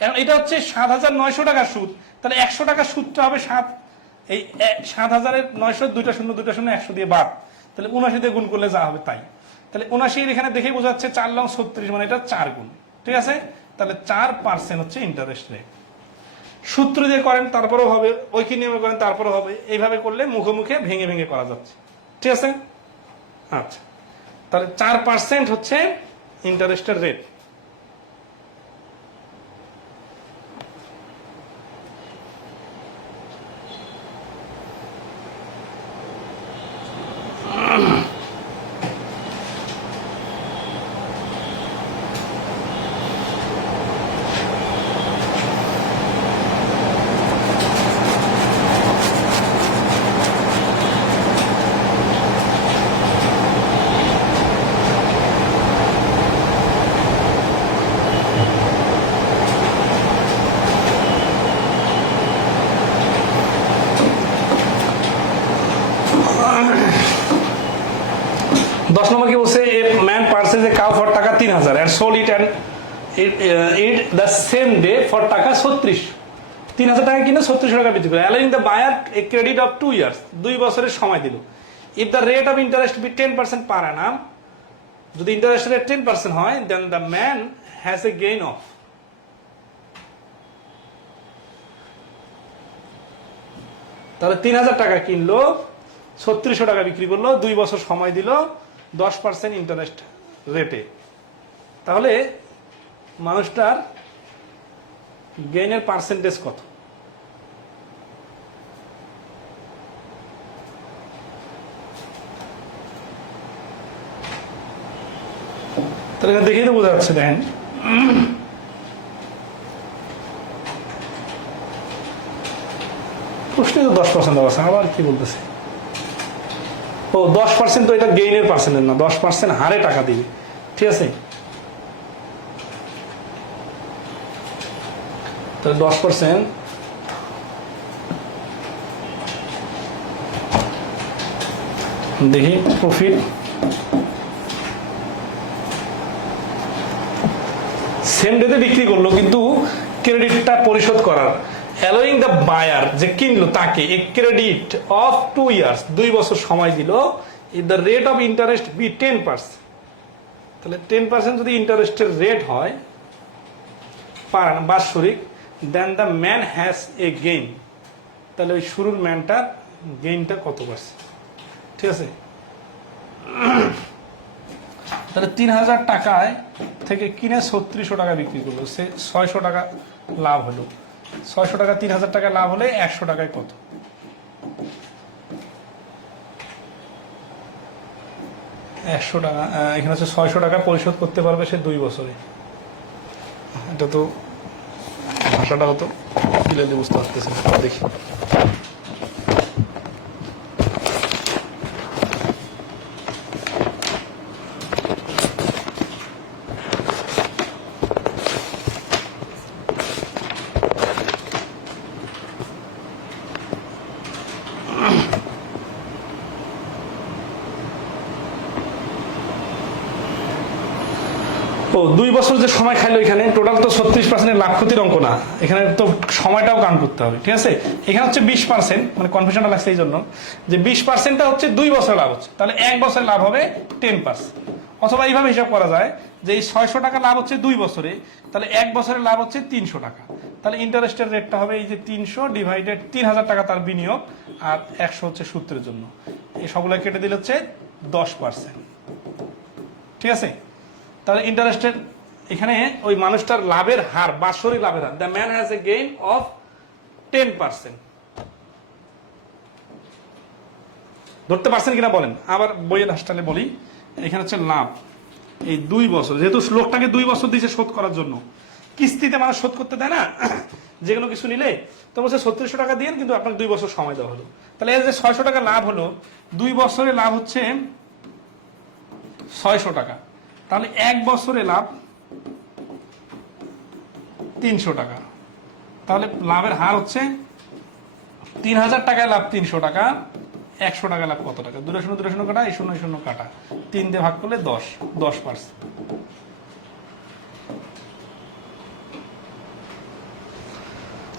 এখন এটা হচ্ছে 7,900 টাকার সুদ, তাহলে 100 টাকার সুদটা হবে 7, এই 7,900 দুইটা শূন্য 100 দিয়ে বাদ, তাহলে 79 দিয়ে গুণ করলে যা হবে তাই। তাহলে 79 এখানে দেখেই বোঝাচ্ছে 4 লং 36, মানে এটা 4 গুণ। ঠিক আছে, তাহলে 4% হচ্ছে ইন্টারেস্ট রেট। সূত্র দিয়ে করেন তারপরেও হবে, ঐকিক নিয়মে করেন তারপরেও হবে, এইভাবে করলে মুখে মুখে ভেঙে ভেঙে করা যাচ্ছে। ঠিক আছে, আচ্ছা, তাহলে 4% হচ্ছে ইন্টারেস্টের রেট। তোমাকে বলছে a man purchase a cow for টাকা 3000 and sold it and it the same day for টাকা 36, 3000 টাকা কিনে 3600 টাকা বিক্রি করে, allowing the buyer a credit of 2 years, 2 বছরের সময় দিল। if the rate of interest be 10% per annum, যদি ইন্টারেস্ট রেট 10% হয়, then the man has a gain of, তাহলে 3000 টাকা কিনলো, 3600 টাকা বিক্রি করলো, 2 বছর সময় দিল, 10% ইন্টারেস্ট রেটে, তাহলে মানুষটার গেইনের পার্সেন্টেজ কত? তাহলে দেখেই তো বোঝা যাচ্ছে, দেখেন প্রশ্নে তো 10% দেওয়া আছে, আবার কি বলতেছে? ও 10% তো এটা গেইনের পার্সেন্টেজ না, 10% হারে টাকা দিবে, ঠিক আছে? তাহলে 10% দেখি প্রফিট, সেম ডেতে বিক্রি করলো কিন্তু ক্রেডিটটা পরিশোধ করার, অ্যালোয়িং দ্য বায়ার যে কিনলো তাকে এ ক্রেডিট অফ 2 ইয়ার্স, 2 বছর সময় দিল, if the rate of interest be 10%, তাহলে 10% যদি ইন্টারেস্টের রেট হয় পার বাৎসরিক, then the man has a gain, তাহলে ওই শুরুর ম্যানটার গেইনটা কত পার্সেন্ট, ঠিক আছে? তাহলে 3000 টাকায় থেকে কিনে 3600 টাকা বিক্রি করলো, সে 600 টাকা লাভ হলো, 600 টাকা 3000 টাকা লাভ হলে 100 টাকায় কত? 100 টাকা, এখানে হচ্ছে 600 টাকা পরিশোধ করতে পারবে সে 2 বছরে। এটা তো ভাষাটা হতো ক্লিয়ারলি বুঝতে পারতেছে, দেখি ও 2 বছর যে সময় খাইলো, এখানে টোটাল তো 36% লাভ ক্ষতির অঙ্ক না, এখানে তো সময়টাও কাউন্ট করতে হবে, ঠিক আছে? এখানে হচ্ছে 20%, মানে কনফিউশনটা লাগছে এই জন্য যে 20%টা হচ্ছে 2 বছর লাভ হচ্ছে, তাহলে 1 বছরে লাভ হবে 10%, অথবা এইভাবে হিসাব করা যায় যে এই 600 টাকা লাভ হচ্ছে 2 বছরে, তাহলে 1 বছরে লাভ হচ্ছে 300 টাকা, তাহলে ইন্টারেস্টের রেটটা হবে এই যে 300 ডিভাইডেড 3000 টাকা তার বিনিয়োগ, আর 100 হচ্ছে সূত্রের জন্য, এই সবগুলো কেটে দিলে হচ্ছে 10%, ঠিক আছে? তাহলে ইন্টারেস্টের এখানে ওই মানুষটার লাভের হার, বাৎসরিক লাভের হার, the man has a gain of 10%, ধরতে পারছেন কিনা বলেন? আবার বইয়ের হাসটালে বলি, এখানে হচ্ছে লাভ এই 2 বছর, যেহেতু লোকটাকে 2 বছর দিয়েছে শোধ করার জন্য, কিস্তিতে মানুষ শোধ করতে দেয় না যে কোনো কিছু নিলে, তো বলছে 3600 টাকা দিয়ে কিন্তু আপনাকে 2 বছর সময় দেওয়া হলো, তাহলে এই যে 600 টাকা লাভ হলো, 2 বছরে লাভ হচ্ছে 600 টাকা, তাহলে 1 বছরে লাভ 300 টাকা, তাহলে লাভের হার হচ্ছে 3000 টাকায় লাভ 300 টাকা, 100 টাকা লাভ কত টাকা? 2 শূন্য 2 শূন্য কাটা, এই 0 0 কাটা, 3 দিয়ে ভাগ করলে 10%।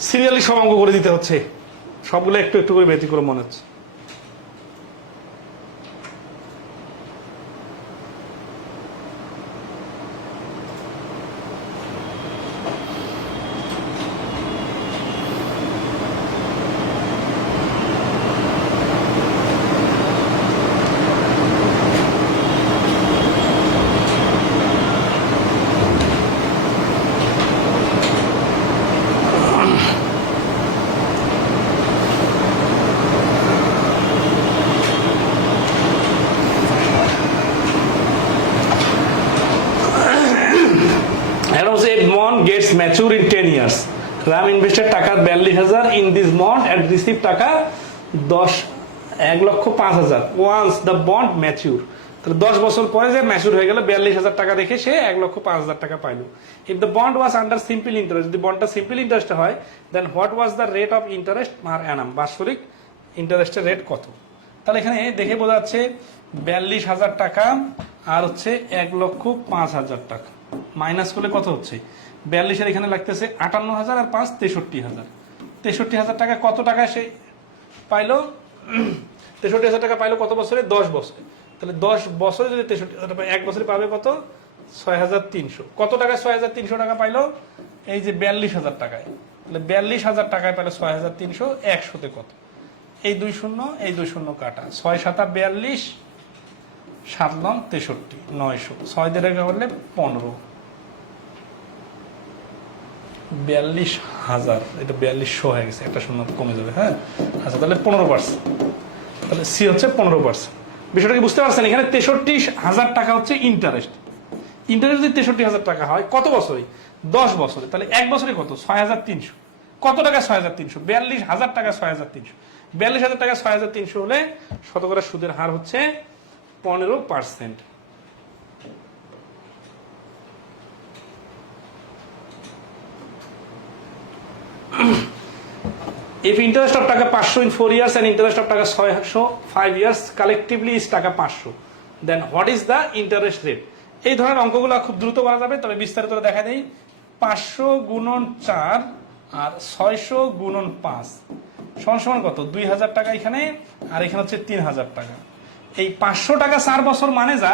সিরিয়ালি সব অঙ্ক করে দিতে হচ্ছে, সবগুলো একটু একটু করে ব্যতিক্রম মনে হচ্ছে। Gets mature in 10 years. Ram invested টাকা 42,000 in this bond and received টাকা 1,05,000 once the bond mature. তাহলে 10 বছর পরে যে ম্যাচুর হয়ে গেল, 42,000 টাকা রেখে সে 1,05,000 টাকা পাইলো। If the bond was under simple interest, যদি বন্ডটা সিম্পল ইন্টারেস্ট হয়, then what was the rate of interest per annum? বাৎসরিক ইন্টারেস্টের রেট কত? তাহলে এখানে দেখে বোঝা যাচ্ছে 42,000 টাকা আর হচ্ছে 1,05,000 টাকা মাইনাস করলে কত হচ্ছে, 42 এর এখানে লাগতেছে 58,000 আর 5 63,000। 63,000 টাকা কত টাকা সে পাইলো, 63,000 টাকা পাইলো কত বছরে, 10 বছরে। তাহলে 10 বছরে যদি 63,000 টাকা, এক বছরে পাবে কত, 6,300। কত টাকায় 6,300 টাকা পাইলো, এই যে 42,000 টাকায়। তাহলে 42,000 টাকায় পাইলো 6,300, 100তে কত, এই 2 শূন্য এই 2 শূন্য কাটা, 6 7 42, 7 9 63, 900, 6 দিয়ে রেখে করলে 15, 42,000, এটা 4200 হয়ে গেছে, একটা শূন্য কমে যাবে। হ্যাঁ, আচ্ছা, তাহলে 15%, তাহলে সি হচ্ছে 15%। বিষয়টা কি বুঝতে পারছেন? এখানে 63,000 টাকা হচ্ছে ইন্টারেস্ট। ইন্টারেস্ট যদি 63,000 টাকা হয় কত বছরে, 10 বছরে, তাহলে এক বছরে কত, 6,300। কত টাকা 6,300, 42,000 টাকা 6,300। 42,000 টাকা 6,300 হলে শতকরা সুদের হার হচ্ছে 15%। If interest of টাকা 500 in 4 years and interest of টাকা 600 5 years collectively is টাকা 500, then what is the interest rate? এই ধরনের অঙ্কগুলো খুব দ্রুত করা যাবে, তবে বিস্তারিত দেখা দেই। 500 গুণন 4 আর 600 গুণন 5 সমান সমান কত, 2,000 টাকা এখানে, আর এখানে হচ্ছে 3,000 টাকা। এই 500 টাকা 4 বছর মানে যা,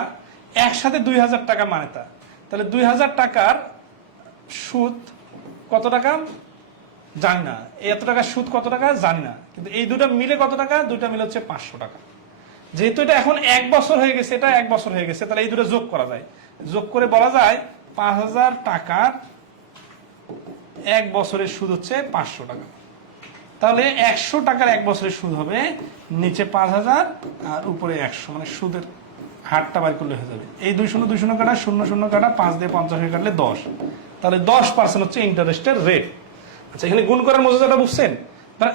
একসাথে 2,000 টাকা মানে তা। তাহলে 2,000 টাকার সুদ কত টাকা জানি না, এত টাকা সুদ কত টাকা জানি না, কিন্তু এই দুটো মিলে কত টাকা, দুইটা মিলে হচ্ছে 500 টাকা। যেহেতু এটা এখন 1 বছর হয়ে গেছে, এটা 1 বছর হয়ে গেছে, তাহলে এই দুটো যোগ করা যায়। যোগ করে বলা যায় 5,000 টাকার 1 বছরের সুদ হচ্ছে 500 টাকা। তাহলে 100 টাকার 1 বছরের সুদ হবে নিচে 5,000 আর উপরে 100, মানে সুদের হারটা বাই করলে হয়ে যাবে। এই 2 শূন্য 2 শূন্য কাটা, 0 0 কাটা, 5 দিয়ে 50 কাটলে 10, তাহলে 10% হচ্ছে ইন্টারেস্টের রেট। আচ্ছা, এখানে গুণ করার মজাটা বুঝছেন?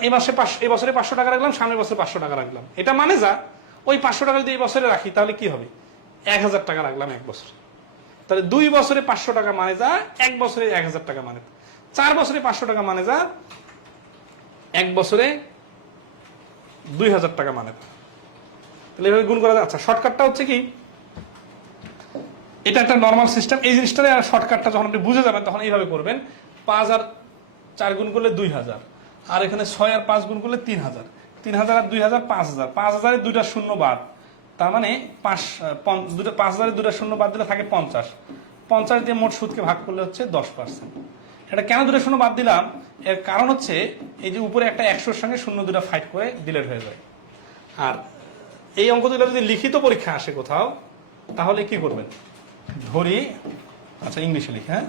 এই মাসে এই বছরে 500 টাকা রাখলাম, সামনের বছরে 500 টাকা রাখলাম, এটা মানে যা ওই 500 টাকা যদি এই বছরে রাখি তাহলে কি হবে, 1,000 টাকা রাখলাম 1 বছরে। তাহলে 2 বছরে 500 টাকা মানে যা, 1 বছরে 1,000 টাকা মানে, 4 বছরে 500 টাকা মানে যা, 1 বছরে 2,000 টাকা মানে। তাহলে এভাবে গুণ করা যায়। আচ্ছা, শর্টকাটটা হচ্ছে কি, এটা একটা নর্মাল সিস্টেম। এই জিনিসটা শর্টকাটটা যখন আপনি বুঝে যাবেন তখন এইভাবে করবেন। 5 আর 4 গুণ করলে 2,000, আর এখানে 6 আর 5 গুণ করলে 3,000, 3,000 আর 2,000 5,000, 5,000 এর 2টা শূন্য বাদ, তার মানে 5,000 এর 2টা শূন্য বাদ দিলে থাকে 50। 50 দিয়ে মোট সুদকে ভাগ করলে হচ্ছে 10%। এটা কেন 2টা শূন্য বাদ দিলাম, এর কারণ হচ্ছে এই যে উপরে একটা 100-র সঙ্গে শূন্য 2টা ফাইট করে ডিলিট হয়ে যায়। আর এই অঙ্কগুলো যদি লিখিত পরীক্ষা আসে কোথাও, তাহলে কি করবেন, ধরি, আচ্ছা ইংলিশে লিখে, হ্যাঁ,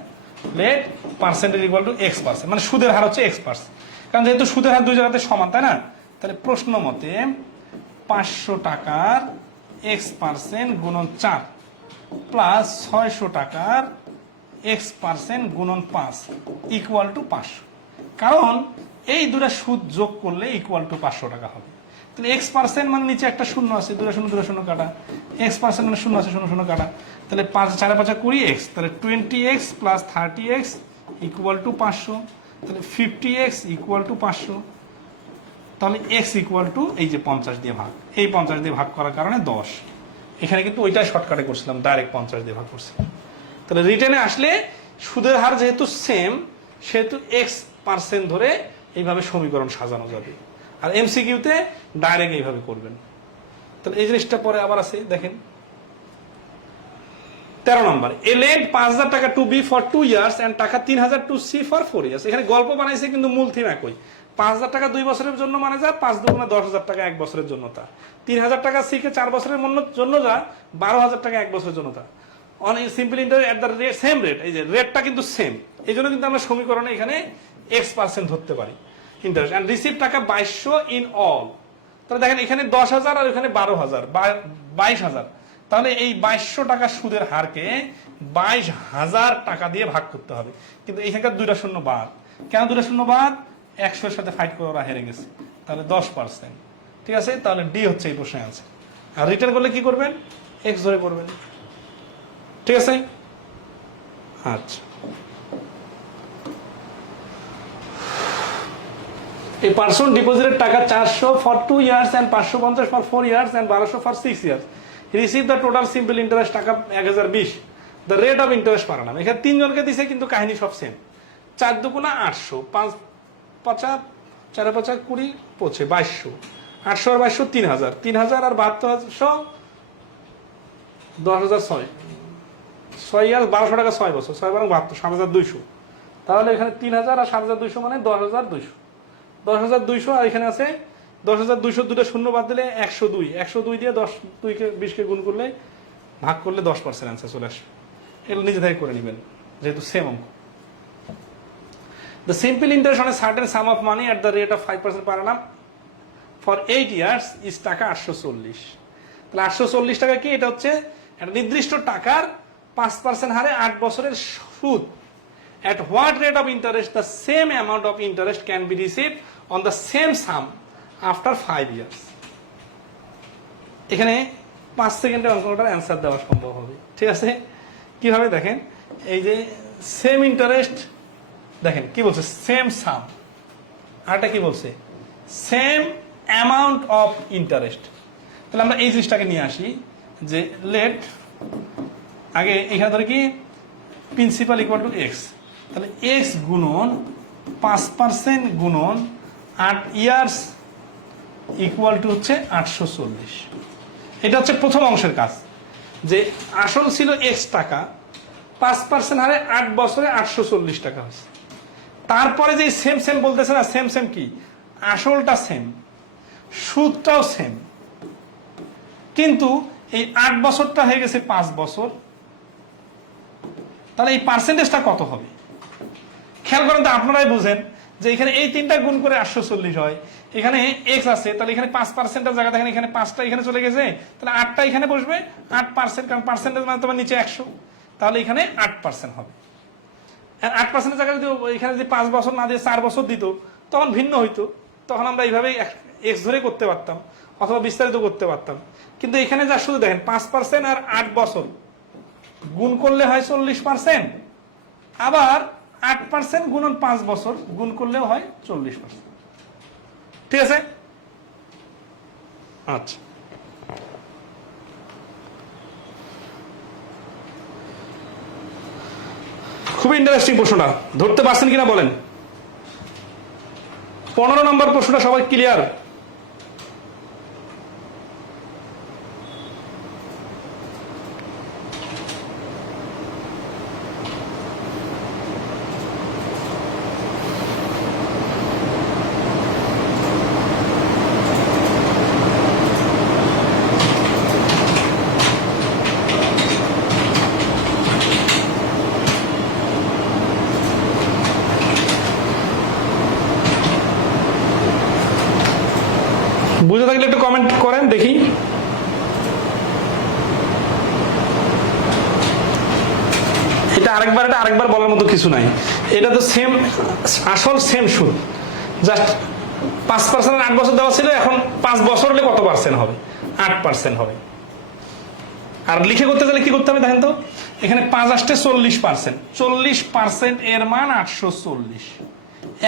let percentage equal to X%, মানে সুদের হার হচ্ছে X%। কারণ যেহেতু সুদের হার দুই জায়গাতে সমান, তাই না? তাহলে প্রশ্ন মতে 500 টাকার X% গুণন 4 প্লাস 600 টাকার X% গুণন 5 ইকুয়াল টু 500। কারণ এই দুটা সুদ যোগ করলে ইকুয়াল টু 500 টাকা হবে। তাহলে X% মানে নিচে একটা শূন্য আছে, 2টা শূন্য 2টা শূন্য কাটা, X% মানে শূন্য আছে, 0 0 কাটা, তাহলে 5 4 5 20x, তাহলে 20x plus 30x equal to 500, তাহলে 50x ইকুয়াল টু 500। তাহলে x ইকুয়াল টু এই যে 50 দিয়ে ভাগ, এই 50 দিয়ে ভাগ করার কারণে 10। এখানে কিন্তু ওইটাই শর্টকাটে করছিলাম, ডাইরেক্ট 50 দিয়ে ভাগ করছিলাম। তাহলে রিটেনে আসলে সুদের হার যেহেতু সেম, সেহেতু X% ধরে এইভাবে সমীকরণ সাজানো যাবে। আর MCQতে ডাইরেক্ট এইভাবে করবেন। তাহলে এই জিনিসটা পরে আবার আছে, দেখেন 13 নম্বর, এ লেন্ড 5,000 টাকা to B for 2 years and টাকা 3,000 টু সি ফর 4 ইয়ার্স। এখানে গল্প বানাইছে কিন্তু মূল থিম একই। 5,000 টাকা 2 বছরের জন্য মানে যা, 5 দুগুণে 10,000 টাকা 1 বছরের জন্য তা, 3,000 টাকা সি কে 4 বছরের জন্য যা, 12,000 টাকা 1 বছরের জন্য তা। On simple interest at the rate same rate, এই যে রেটটা কিন্তু সেম, এই জন্য কিন্তু আমরা সমীকরণে এখানে X% ধরতে পারি ইন্টারেস্ট। এন্ড রিসিভ টাকা 2,200 ইন অল। তাহলে দেখেন এখানে 10,000 আর এখানে 12,000, 22,000। তাহলে এই 2,200 টাকা সুদের হারকে 22,000 টাকা দিয়ে ভাগ করতে হবে। কিন্তু এখানকার 2টা শূন্য বাদ। কেন 2টা শূন্য বাদ, 100-এর সাথে ফাইট করে ওরা হেরে গেছে, তাহলে 10%। ঠিক আছে, তাহলে ডি হচ্ছে এই প্রশ্নের আনসার। আর রিটার্ন করলে কি করবেন, X ধরে করবেন। ঠিক আছে, আচ্ছা। A person deposited টাকা 400 for 2 years and 550 for 4 years and 1200 for 6 years. He received the total simple interest টাকা 1020. The rate of interest per annum. এখানে তিনজনকে দিছে কিন্তু কাহিনী সব সেম। 4 দুগুণা 800, 5 50 4 50 20 পৌঁছে 2200, 800 আর 2200 3000, 3000 আর 7200 10006, 6 ইয়ার 1200 টাকা 6 বছর, 6 বারং 72, 7200। তাহলে এখানে 3000 আর 7200 মানে 10200, 10200 আর এখানে আছে 10200, দুটো শূন্য বাদ দিলে 102, 102 দিয়ে 10 2কে 20 কে গুণ করলে ভাগ করলে 10% অ্যান্সার চলে আসবে। এটা নিজে থেকে করে নেবেন যেহেতু সেম অঙ্ক। The simple interest on a certain sum of money at the rate of 5% per annum for 8 years is টাকা 840। তাহলে 840 টাকা কি? এটা হচ্ছে একটা নির্দিষ্ট টাকার 5% হারে 8 বছরের সুদ। At what rate of interest the same amount of interest can be received on the same sum after 5 years? এখানে 5 সেকেন্ডে অঙ্কটার অ্যান্সার দেওয়া সম্ভব হবে। ঠিক আছে, কিভাবে দেখেন, এই যে সেম ইন্টারেস্ট, দেখেন কি বলছে, সেম সাম, আরটা কি বলছে, সেম অ্যামাউন্ট অফ ইন্টারেস্ট। তাহলে আমরা এই জিনিসটাকে নিয়ে আসি যে লেট আগে এখানে ধরে কি প্রিন্সিপাল ইকুয়াল টু এক্স, তাহলে এক্স গুণন 5% গুণন 8 ইয়ার্স ইকুয়াল টু হচ্ছে 840। এটা হচ্ছে প্রথম অংশের কাজ, যে আসল ছিল এক্স টাকা, 5% হারে 8 বছরে 840 টাকা হয়েছে। তারপরে যে সেম সেম বলতেছে না, সেম সেম কি, আসলটা সেম, সুদটাও সেম, কিন্তু এই 8 বছরটা হয়ে গেছে 5 বছর। তাহলে এই পার্সেন্টেজটা কত হবে খেয়াল করেন তো, আপনারাই বুঝেন যে এখানে এই তিনটা গুণ করে 840 হয়, এখানে এক্স আছে, তাহলে এখানে 5%-এর জায়গা দেখেন এখানে 5টা এখানে চলে গেছে, তাহলে 8টা এখানে বসবে, 8%, কারণ পার্সেন্টেজ মানে তোমার নিচে 100, তাহলে এখানে 8% হবে। 8%-এর জায়গায় যদি এখানে যদি 5 বছর না দিয়ে 4 বছর দিত তখন ভিন্ন হইতো, তখন আমরা এইভাবেই এক্স ধরে করতে পারতাম অথবা বিস্তারিত করতে পারতাম। কিন্তু এখানে যা শুধু দেখেন 5% আর 8 বছর গুণ করলে হয় 40%, আবার 8% গুণন 5 বছর গুণ করলেও হয় 40%। ঠিক আছে, আচ্ছা খুবই ইন্টারেস্টিং প্রশ্নটা, ধরতে পারছেন কিনা বলেন। 15 নম্বর প্রশ্নটা সবাই ক্লিয়ার? বুঝে থাকলে একটু কমেন্ট করেন দেখি। এটা আরেকবার বলার মতো কিছু নাই, এটা তো সেম আসল সেম সুদ, জাস্ট 5% 8 বছর দেওয়া ছিল, এখন 5 বছর হলে কত পার্সেন্ট হবে, 8% হবে। আর লিখে করতে গেলে কি করতে হবে দেখেন তো, এখানে 5 আসতে 40%, 40% এর মান 840,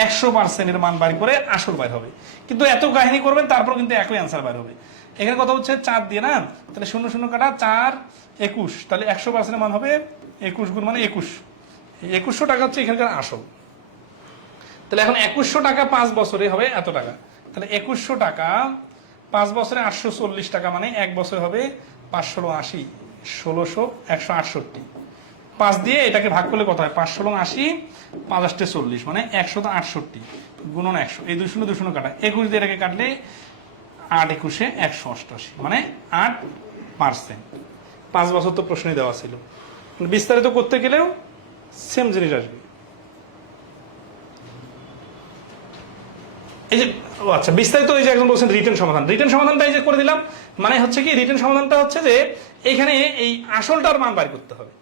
100% এর মান বাইর করে আসল বাইর হবে। কিন্তু এত কাহিনী করবেন তারপর কিন্তু একই অ্যান্সার বাইর হবে। এখানে কত হচ্ছে 4 দিয়ে না, তাহলে 0 0 কাটা 4 21, তাহলে 100% এর মান হবে 21 গুণ মানে 21, 2100 টাকা হচ্ছে এখানকার আসল। তাহলে এখন 2100 টাকা 5 বছরে হবে এত টাকা, তাহলে 2100 টাকা 5 বছরে 840 টাকা মানে 1 বছরে হবে 5 × 80, 1600, 168। 5 দিয়ে এটাকে ভাগ করলে কত হয়, 5 × 80, 5 × 40 মানে 168 গুণন 100, এই 2 0 2 0 কাটা 21 দিয়ে এটাকে কাটলে 8 21 188 মানে 8%। 5 বছর তো প্রশ্নই দেওয়া ছিল, বিস্তারিত করতে গেলেও সেম জিনিস আসবে। এই যে আচ্ছা বিস্তারিত, এই যে একজন বলছেন রিটেন সমাধান, রিটেন সমাধানটা এই যে করে দিলাম, মানে হচ্ছে কি রিটেন সমাধানটা হচ্ছে যে এখানে এই আসলটার মান বাইর করতে হবে,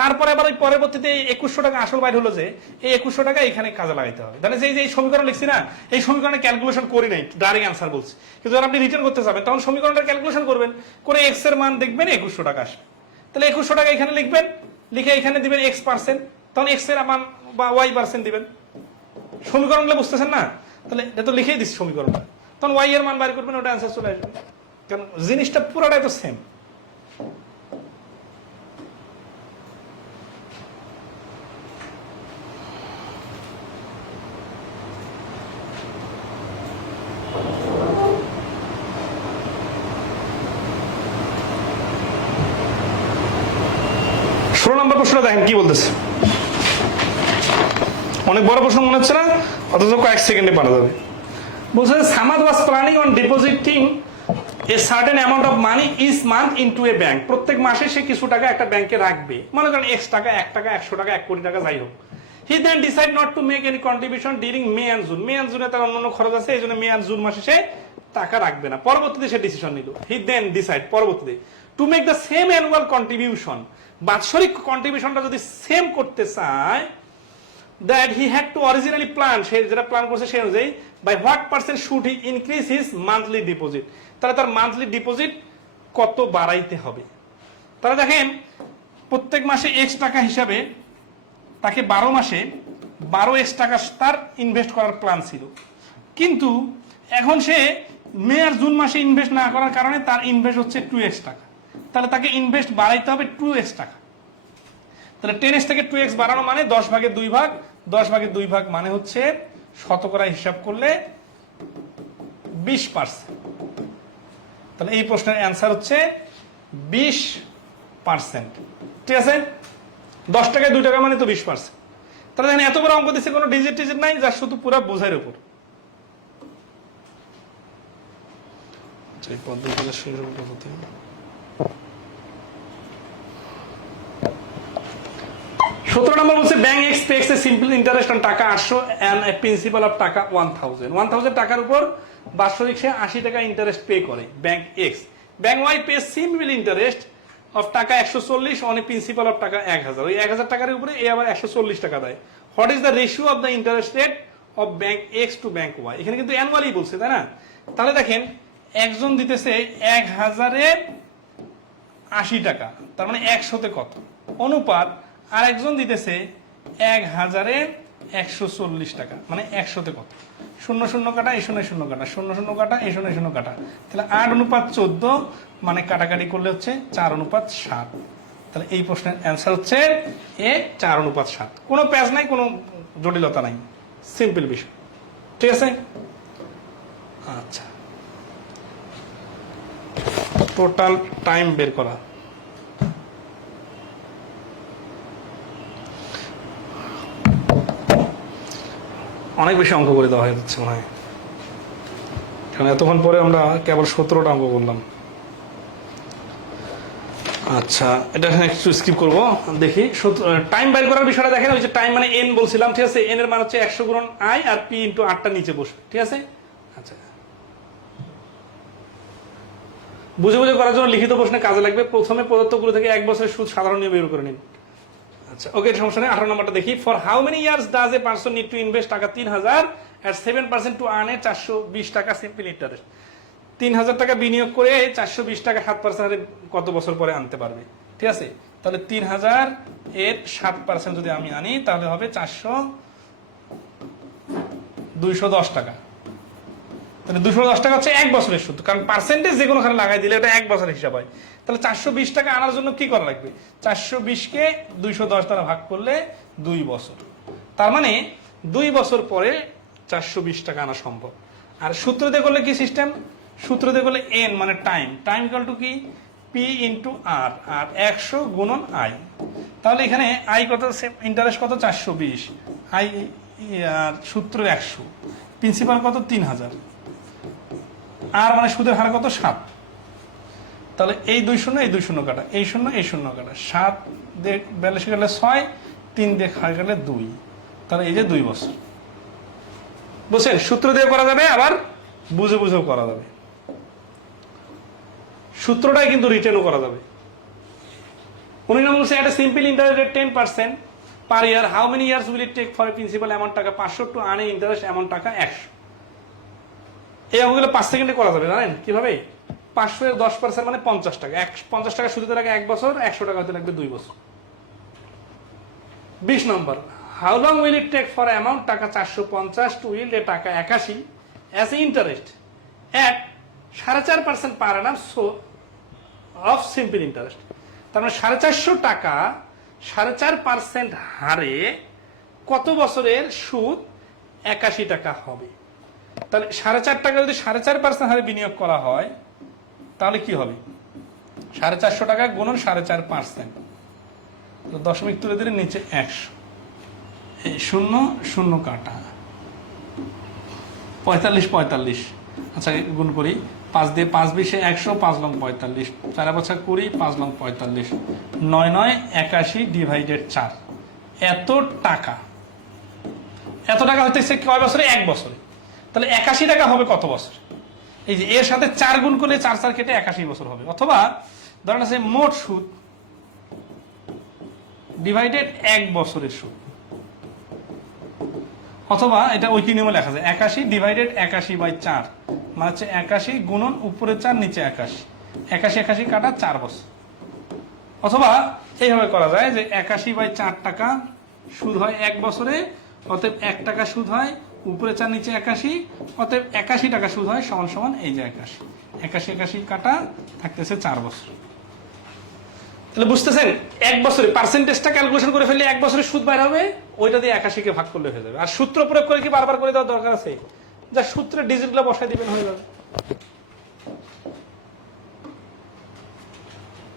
তারপরে আবার ওই পরবর্তীতে এই 2100 টাকা আসল বাইর হলো যে এই 2100 টাকা এখানে কাজে লাগাইতে হবে। তাহলে যে সমীকরণ লিখছি না, এই সমীকরণে ক্যালকুলেশন করি নাই, ডাইরেক্ট অ্যান্সার বলছি, কিন্তু যখন আপনি রিটার্ন করতে যাবেন তখন সমীকরণটা ক্যালকুলেশন করবেন, করে এক্স এর মান দেখবেন 2100 টাকা আসবে, তাহলে 2100 টাকা এখানে লিখবেন, লিখে এখানে দিবেন x%, তখন x এর মান বা y% দিবেন। সমীকরণগুলো বুঝতেছেন না, তাহলে এটা তো লিখেই দিচ্ছি সমীকরণটা, তখন ওয়াই এর মান বাইর করবেন, ওটা অ্যান্সার চলে আসবে, কারণ জিনিসটা পুরোটাই তো সেম। নম্বর প্রশ্নটা দেখেন কি বলতেছে, অনেক বড় প্রশ্ন মনে হচ্ছে না, অথচ কয়েক সেকেন্ডে পারা যাবে। বলছে Samad was planning on depositing a certain amount of money each month into a bank. প্রত্যেক মাসে সে কিছু টাকা একটা ব্যাংকে রাখবে, মনে করেন X টাকা, 1 টাকা, 100 টাকা, 1 কোটি টাকা, যাই হোক। He then decide not to make any contribution during May and June. May and জুনে তার অন্যান্য খরচ আছে, এই জন্য মে এন্ড জুন মাসে সে টাকা রাখবে না। পরবর্তীতে সে ডিসিশন নিল, হি দেন ডিসাইড, পরবর্তীতে to make the same annual contribution, বাৎসরিক কন্ট্রিবিউশনটা যদি সেম করতে চায়, that he had to originally plan, সে যেটা প্ল্যান করছে সেই অনুযায়ী, by what percent should he increase his monthly deposit, তাহলে তার মান্থলি ডিপোজিট কত বাড়াইতে হবে। তাহলে দেখেন প্রত্যেক মাসে X টাকা হিসাবে তাকে 12 মাসে 12X টাকা তার ইনভেস্ট করার প্ল্যান ছিল, কিন্তু এখন সে মে আর জুন মাসে ইনভেস্ট না করার কারণে তার ইনভেস্ট হচ্ছে 2X টাকা, তাহলে তাকে ইনভেস্ট বাড়াইতে হবে 2X টাকা। তাহলে 10X থেকে 2X বাড়ানো মানে 10 ভাগের 2 ভাগ, 10 ভাগের 2 ভাগ মানে হচ্ছে শতকরা হিসাব করলে 20%। তাহলে এই প্রশ্নের অ্যান্সার হচ্ছে 20%। ঠিক আছে, 10 টাকায় 2 টাকা মানে তো 20%। তাহলে দেখেন এত বড় অঙ্ক দিচ্ছে, কোনো ডিজিট টিজিট নাই, যা শুধু পুরো বোঝার উপর। এই পদ্ধতিটা শুরু করতে হবে। 17 নম্বর বলছে bank x pecks A simple interest on টাকা 800 এন্ড এ প্রিন্সিপাল অফ টাকা 1000 টাকার উপর বাৎসরিক সে 80 টাকা ইন্টারেস্ট পে করে bank x. Bank y pay simple interest of টাকা 140 অন এ প্রিন্সিপাল অফ টাকা 1000। ওই 1000 টাকার উপরে এ আবার 140 টাকা দেয়। What is the ratio of the interest rate of bank x to bank y? এখানে কিন্তু অ্যানুয়ালি বলছে, তাই না? তাহলে দেখেন একজন দিতেছে 1000-এ 80 টাকা, তার মানে 100-তে কত অনুপাত, আর একজন দিতেছে 1000-এ 140 টাকা, মানে 100-তে কত। 0 0 কাটা, এই 0 0 কাটা, 0 0 কাটা, এই 0 0 কাটা, তাহলে 8:14, মানে কাটাকাটি করলে হচ্ছে 4:7। তাহলে এই প্রশ্নের অ্যান্সার হচ্ছে এ 4:7। কোনো প্যাচ নাই, কোনো জটিলতা নাই, সিম্পল বিষয়। ঠিক আছে, আচ্ছা, টোটাল টাইম বের করা। অনেক বেশি অঙ্ক করে দেওয়া হয়ে যাচ্ছে মনে হয়, কারণ এতক্ষণ পরে আমরা কেবল 17টা অঙ্ক করলাম। আচ্ছা, এটা একটু স্কিপ করবো, দেখি টাইম বাইর করার বিষয়টা দেখেন। ওই যে টাইম মানে এন বলছিলাম, ঠিক আছে, এন এর মান হচ্ছে 100 গুণন আই আর পি ইন্টু 8টা নিচে বসবে। ঠিক আছে, আচ্ছা, বুঝে বুঝে করার জন্য লিখিত প্রশ্নে কাজে লাগবে। প্রথমে পদার্থগুলো থেকে 1 বছরের সুদ সাধারণ নিয়ম বের করে নিন। আচ্ছা, ওকে, সমস্যা নেই। 18 নম্বরটা দেখি। For how many years does a person need to invest টাকা 3000 at 7% টু আর্ন এ 420 টাকা সিম্পল ইন্টারেস্ট? 3000 টাকা বিনিয়োগ করে 420 টাকা 7% কত বছর পরে আনতে পারবে? ঠিক আছে, তাহলে 3000 এর 7% যদি আমি আনি তাহলে হবে 210 টাকা। তাহলে 210 টাকা হচ্ছে 1 বছরের সুদ, কারণ পার্সেন্টেজ যে কোনোখানে লাগাই দিলে এটা 1 বছরের হিসাব হয়। তাহলে 420 টাকা আনার জন্য কি করা লাগবে? 420-কে 210 দ্বারা ভাগ করলে 2 বছর, তার মানে 2 বছর পরে 420 টাকা আনা সম্ভব। আর সূত্র দিয়ে করলে কি সিস্টেম? সূত্র দিয়ে করলে এন মানে টাইম, টাইম ইকুয়াল টু কি? পি ইন্টু আর, আর 100 গুণন আই। তাহলে এখানে আই কত, ইন্টারেস্ট কত? 420, আই আর সূত্র 100, প্রিন্সিপাল কত? 3000, আর মানে সুদের হার কত? 7। তাহলে এই 2 শূন্য, এই 2 শূন্য কাটা, এই শূন্য, এই শূন্য কাটা, 7 দিয়ে ব্যালেন্স গেলে 6, 3 দিয়ে খাই গেলে 2, তাহলে এই যে 2 বছর। বুঝছেন? সূত্র দিয়ে করা যাবে, আবার বুঝে বুঝেও করা যাবে। সূত্রটাই কিন্তু রিটেনও করা যাবে। 19 নম্বর বলছে একটা simple interest rate 10% per year, how many years will it take for a principal amount টাকা 500 to earn a interest amount টাকা 100? এই অঙ্কগুলো 5 সেকেন্ডে করা যাবে, জানেন কিভাবে? 500 এর 10% মানে 50 টাকা, 50 টাকা সুদে লাগে 1 বছর, 100 টাকা হতে লাগবে 2 বছর। 20 নম্বর, how long will it take for amount টাকা 450 টু ইল্ড এ টাকা 81 as interest at 4.5% per annum so of simple interest. তার মানে 450 টাকা 4.5% হারে কত বছরের সুদ 81 টাকা হবে। তাহলে 4.5 টাকা যদি 4.5% হারে বিনিয়োগ করা হয় তাহলে কি হবে? 450 টাকা গুণন 4.5%, দশমিক তুলে দিলে নিচে 100, এই 0 0 কাটা 45 45। আচ্ছা গুণ করি, 5 দিয়ে 5 20 100, 5 লং 45, 4 বছর 20, 5 লং 45, 9 9 81 ডিভাইডেড 4। এত টাকা হইতেছে কয় বছরে? 1 বছরে। তাহলে 81 টাকা হবে কত বছর? এই যে এর সাথে 4 গুণ করলে 4 4 কেটে 81 বছর হবে। অথবা ধরেন আছে মোট সুদ ডিভাইডেড 1 বছরের সুদ, অথবা এটা ওই কি নিয়মে লেখা যায় 81 ডিভাইডেড 81/4, মানে হচ্ছে 81 গুণন উপরে 4 নিচে 81, 81 81 কাটা 4 বছর। অথবা এইভাবে করা যায় যে 81/4 টাকা সুদ হয় 1 বছরে, অতএব 1 টাকা সুদ হয় উপরে 4 নিচে 81, অতএব 81 টাকা সুদ হয় সমান সমান এই যে 81 81 81 কাটা থাকতেছে 4 বছর। তাহলে বুঝতেছেন 1 বছরে পার্সেন্টেজটা ক্যালকুলেশন করে ফেললে 1 বছরের সুদ বাইর হবে, ওইটা দিয়ে 81 কে ভাগ করলে হয়ে যাবে। আর সূত্র প্রয়োগ করে কি বারবার করে দেওয়ার দরকার আছে? যা সূত্রের ডিজিটগুলো বসাই দিবেন হয়ে যাবে।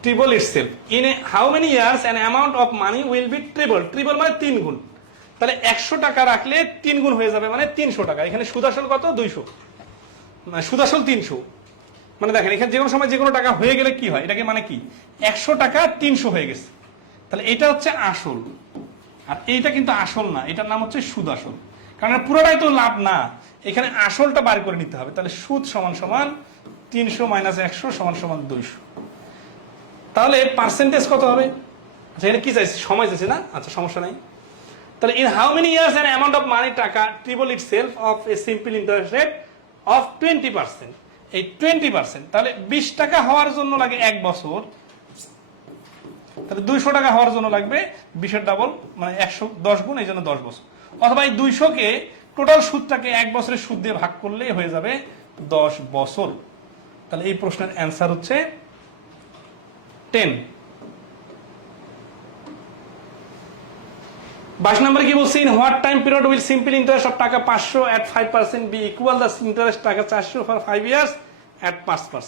Triple itself in A how many years an amount of money will be triple. Triple মানে 3 গুণ। তাহলে 100 টাকা রাখলে 3 গুণ হয়ে যাবে, মানে 300 টাকা। এখানে সুদ আসল কত? 200, মানে সুদ আসল 300। মানে দেখেন এখানে যে কোনো সময় যে কোনো টাকা হয়ে গেলে কি হয়, এটাকে মানে কি 100 টাকা 300 হয়ে গেছে। তাহলে এটা হচ্ছে আসল, আর এইটা কিন্তু আসল না, এটার নাম হচ্ছে সুদ আসল। কারণ পুরোটাই তো লাভ না, এখানে আসলটা বার করে নিতে হবে। তাহলে সুদ সমান সমান 300 মাইনাস 100 সমান সমান 200। তাহলে পার্সেন্টেজ কত হবে? আচ্ছা এটা কি চাইছে? সময় চাইছে না? আচ্ছা সমস্যা নাই। তাহলে in how many years an amount of money টাকা triple itself of a simple interest rate of 20%। এই 20%, তাহলে 20 টাকা হওয়ার জন্য লাগে 1 বছর, তাহলে 200 টাকা হওয়ার জন্য লাগবে 20 এর ডাবল, মানে 110 গুণ, এই জন্য 10 বছর। অথবা এই 200 কে টোটাল সুদটাকে 1 বছরের সুদ দিয়ে ভাগ করলেই হয়ে যাবে 10 বছর। তাহলে এই প্রশ্নের অ্যান্সার হচ্ছে 10। 22 নম্বরে কি বলছি? In what time period will simple interest of টাকা 500 at 5% be equal the interest টাকা 400 ফর 5 ইয়ার্স at 5%?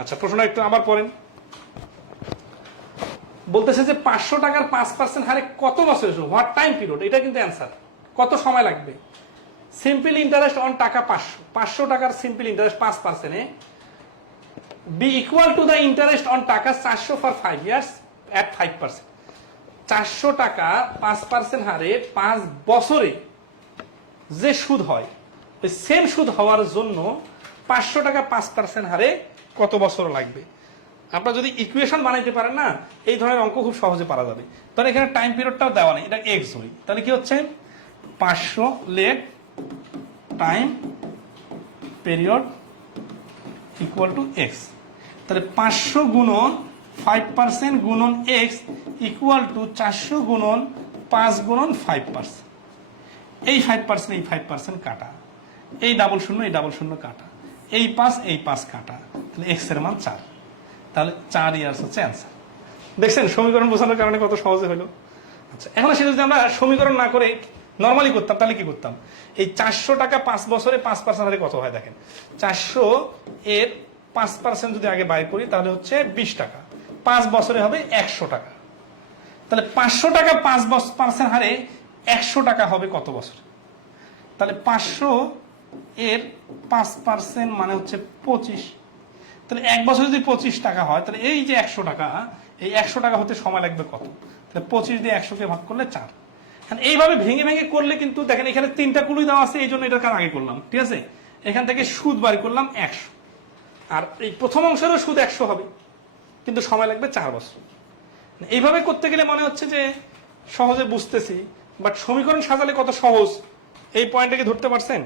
আচ্ছা প্রশ্নটা একটু আবার পড়েন। বলতেছে যে 500 টাকার 5% হারে কত বছর? হোয়াট টাইম পিরিয়ড, এটা কিন্তু অ্যান্সার। কত সময় লাগবে? সিম্পল ইন্টারেস্ট অন টাকা 500 টাকার সিম্পল ইন্টারেস্ট 5% এ be equal to the interest on টাকা 400 ফর 5 ইয়ার্স at 5%। 400 টাকা 5% হারে 5 বছরে যে সুদ হয়, ওই সেম সুদ হওয়ার জন্য 500 টাকা 5% হারে কত বছর লাগবে? আপনারা যদি ইকুয়েশন বানাইতে পারেন না, এই ধরনের অঙ্ক খুব সহজে পারা যাবে। তাহলে এখানে টাইম পিরিয়ডটাও দেওয়া নেই, এটা এক্স ধরি। তাহলে কি হচ্ছে 500 let time period equal to x. তাহলে 500 গুণন 5% গুণন এক্স ইকুয়াল টু 400 গুণন 5 গুণন 5%। এই 5% এই 5% কাটা, এই ডাবল শূন্য এই ডাবল শূন্য কাটা, এই 5 এই 5 কাটা, তাহলে এক্স এর মান 4। তাহলে 4 ইয়ার্স হচ্ছে অ্যান্সার। দেখছেন সমীকরণ বোঝানোর কারণে কত সহজে হলো। আচ্ছা এখন সেটা যদি আমরা সমীকরণ না করে নর্মালি করতাম তাহলে কি করতাম? এই 400 টাকা 5 বছরে 5% হারে কত হয় দেখেন, 400 এর 5% যদি আগে বাই করি তাহলে হচ্ছে 20 টাকা, 5 বছরে হবে 100 টাকা। তাহলে 500 টাকা 5% হারে 100 টাকা হবে কত বছর? তাহলে 500 এর 5% মানে হচ্ছে 25। তাহলে 1 বছর যদি 25 টাকা হয়, তাহলে এই যে 100 টাকা, এই 100 টাকা হতে সময় লাগবে কত? তাহলে 25 দিয়ে 100 কে ভাগ করলে 4। এইভাবে ভেঙে ভেঙে করলে কিন্তু দেখেন এখানে 3টা কুলুই দেওয়া আছে, এই জন্য এটার কাজ আগে করলাম, ঠিক আছে? এখান থেকে সুদ বার করলাম 100, আর এই প্রথম অংশেরও সুদ 100 হবে, কিন্তু সময় লাগবে 4 বছর। এইভাবে করতে গেলে মনে হচ্ছে যে সহজে বুঝতেছি, বাট সমীকরণ সাজালে কত সহজ, এই পয়েন্টটাকে ধরতে পারছেন?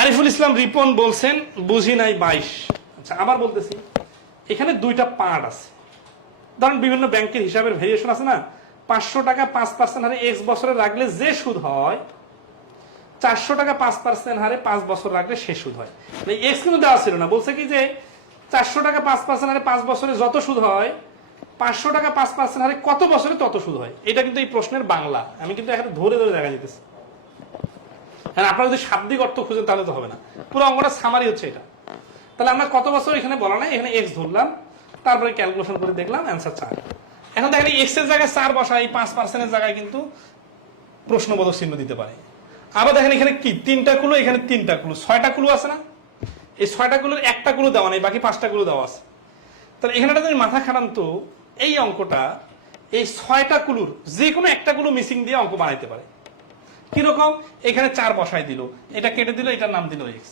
আরিফুল ইসলাম রিপন বলছেন বুঝি নাই 22। আচ্ছা আবার বলতেছি, এখানে 2টা পার্ট আছে, ধরেন বিভিন্ন ব্যাংকের হিসাবের ভেরিয়েশন আছে না, 500 টাকা 5% হারে x বছরে রাখলে যে সুদ হয়, 400 টাকা 5% হারে 5 বছর রাখলে সে সুদ হয়। এক্স কিন্তু দেওয়া ছিল না, বলছে কি যে 400 টাকা 5% হারে 5 বছরে যত সুদ হয়, 500 টাকা 5% হারে কত বছরে তত সুদ হয়। এটা কিন্তু এই প্রশ্নের বাংলা, আমি কিন্তু এখানে ধরে ধরে দেখা যেতেছে। হ্যাঁ, আপনারা যদি শাব্দিক অর্থ খুঁজেন তাহলে তো হবে না, পুরো অঙ্কটা সামারি হচ্ছে এটা। তাহলে আমরা কত বছর এখানে বলা নাই, এখানে এক্স ধরলাম, তারপরে ক্যালকুলেশন করে দেখলাম অ্যান্সার 4। এখন দেখেন এক্স এর জায়গায় 4 বসা, এই 5%-এর জায়গায় কিন্তু প্রশ্নবোধক চিহ্ন দিতে পারে। আবার দেখেন এখানে কি 3টা কুলো, এখানে 3টা কুলো, 6টা কুলো আছে না, এই 6টা কুলোর একটা কুলো দেওয়া নেই, বাকি 5টা কুলো দেওয়া আছে। তাহলে এখানে যদি মাথা খাটান তো এই অঙ্কটা এই 6টা কুলোর যে কোনো একটা কুলো মিসিং দিয়ে অঙ্ক বানাইতে পারে। কিরকম, এখানে 4 বসাই দিল, এটা কেটে দিল, এটার নাম দিল এক্স।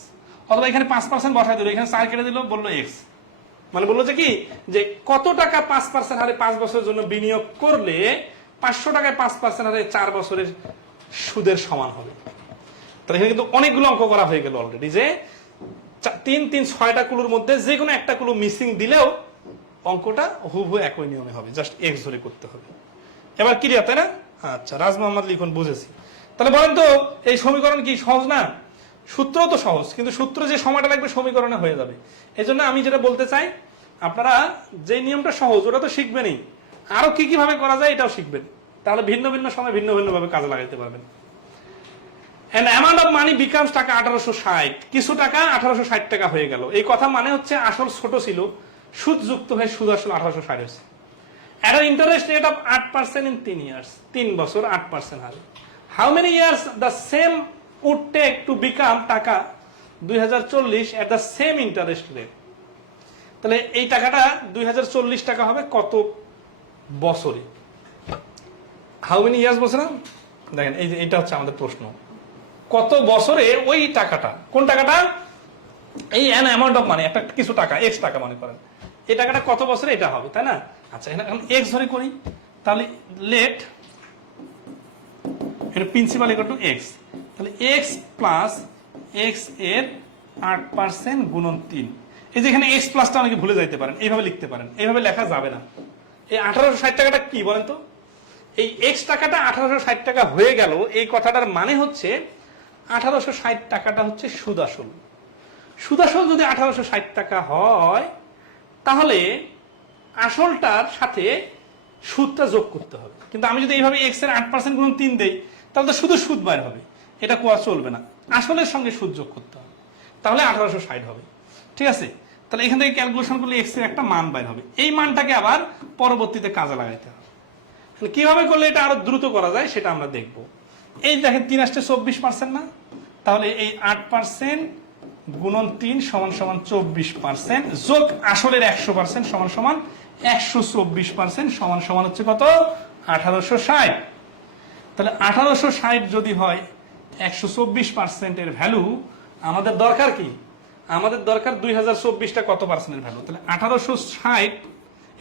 অথবা এখানে 5% বসাই দিল, এখানে 4 কেটে দিল, বললো এক্স। মানে বললো যে কি, যে কত টাকা 5% হারে 5 বছরের জন্য বিনিয়োগ করলে 500 টাকায় 5% হারে 4 বছরের সুদের সমান হবে। তাহলে এখানে কিন্তু অনেকগুলো অঙ্ক করা হয়ে গেল অলরেডি, যে 6টা কুলোর মধ্যে যে কোনো একটা কুলো মিসিং দিলেও অঙ্কটা হুবহু একই নিয়মে হবে, জাস্ট এক্স ধরে করতে হবে। এবার ক্লিয়ার, তাই না? আচ্ছা, রাজ মোহাম্মদ লিখুন, বুঝেছি। তাহলে বলেন তো এই সমীকরণ কি সহজ না? সূত্র তো সহজ, কিন্তু সূত্র যে সময়টা লাগবে সমীকরণে হয়ে যাবে। এই জন্য আমি যেটা বলতে চাই, আপনারা যে নিয়মটা সহজ ওটা তো শিখবেনই, আরো কি কিভাবে করা যায় এটাও শিখবেন, তাহলে ভিন্ন ভিন্ন সময় ভিন্ন ভিন্ন ভাবে কাজে লাগাইতে পারবেন। an amount of money becomes টাকা 1860, কিছু টাকা 1860 টাকা হয়ে গেল। এই কথা মানে হচ্ছে আসল ছোট ছিল, সুদ যুক্ত হয়ে সুদ আসল 1860 হয়েছে। at an interest rate of 8% in 3 years, 3 বছর 8% হারে। how many years the same would take to become টাকা 2040 at the same interest rate? তাহলে এই টাকাটা 2040 টাকা হবে কত বছরে? হাউ মেনি ইয়ার্স বলছে না, দেখেন এই যে এটা হচ্ছে আমাদের প্রশ্ন, কত বছরে ওই টাকাটা, কোন টাকাটা, এই অ্যান অ্যামাউন্ট অফ মানি, একটা কিছু টাকা এক্স টাকা মনে করেন, এই টাকাটা কত বছরে এটা হবে, তাই না? আচ্ছা, এখন এক্স ধরে করি, তাহলে লেট এটা প্রিন্সিপাল ইকুয়াল টু এক্স, তাহলে এক্স প্লাস এক্স এর 8% গুণন 3। এই যে এখানে এক্স প্লাসটা অনেকে ভুলে যাইতে পারেন, এইভাবে লিখতে পারেন, এইভাবে লেখা যাবে না। এই 1860 টাকাটা কি বলেন তো, এই এক্স টাকাটা 1860 টাকা হয়ে গেল, এই কথাটার মানে হচ্ছে 1860 টাকাটা হচ্ছে সুদ আসল। সুদ আসল যদি 1860 টাকা হয়, তাহলে আসলটার সাথে সুদটা যোগ করতে হবে। কিন্তু আমি যদি এইভাবে এক্স এর 8% গুণ 3 দেই, তাহলে তো শুধু সুদ বাইর হবে, এটা কোয়া চলবে না, আসলের সঙ্গে সুদ যোগ করতে হবে, তাহলে 1860 হবে। ঠিক আছে, তাহলে এখান থেকে ক্যালকুলেশন করলে এক্স এর একটা মান বাইর হবে, এই মানটাকে আবার পরবর্তীতে কাজে লাগাইতে হবে। কিভাবে করলে এটা আরো দ্রুত করা যায় সেটা আমরা দেখব। এই দেখেন 3 আসছে 24% না, তাহলে এই 8% গুণন 3 সমান সমান 24% যোগ আসলের 100% সমান সমান 124% সমান সমান হচ্ছে কত, 1860। তাহলে 1860 যদি হয় 124% এর ভ্যালু, আমাদের দরকার কি, আমাদের দরকার 2024টা কত পার্সেন্টের ভ্যালু। তাহলে 1860,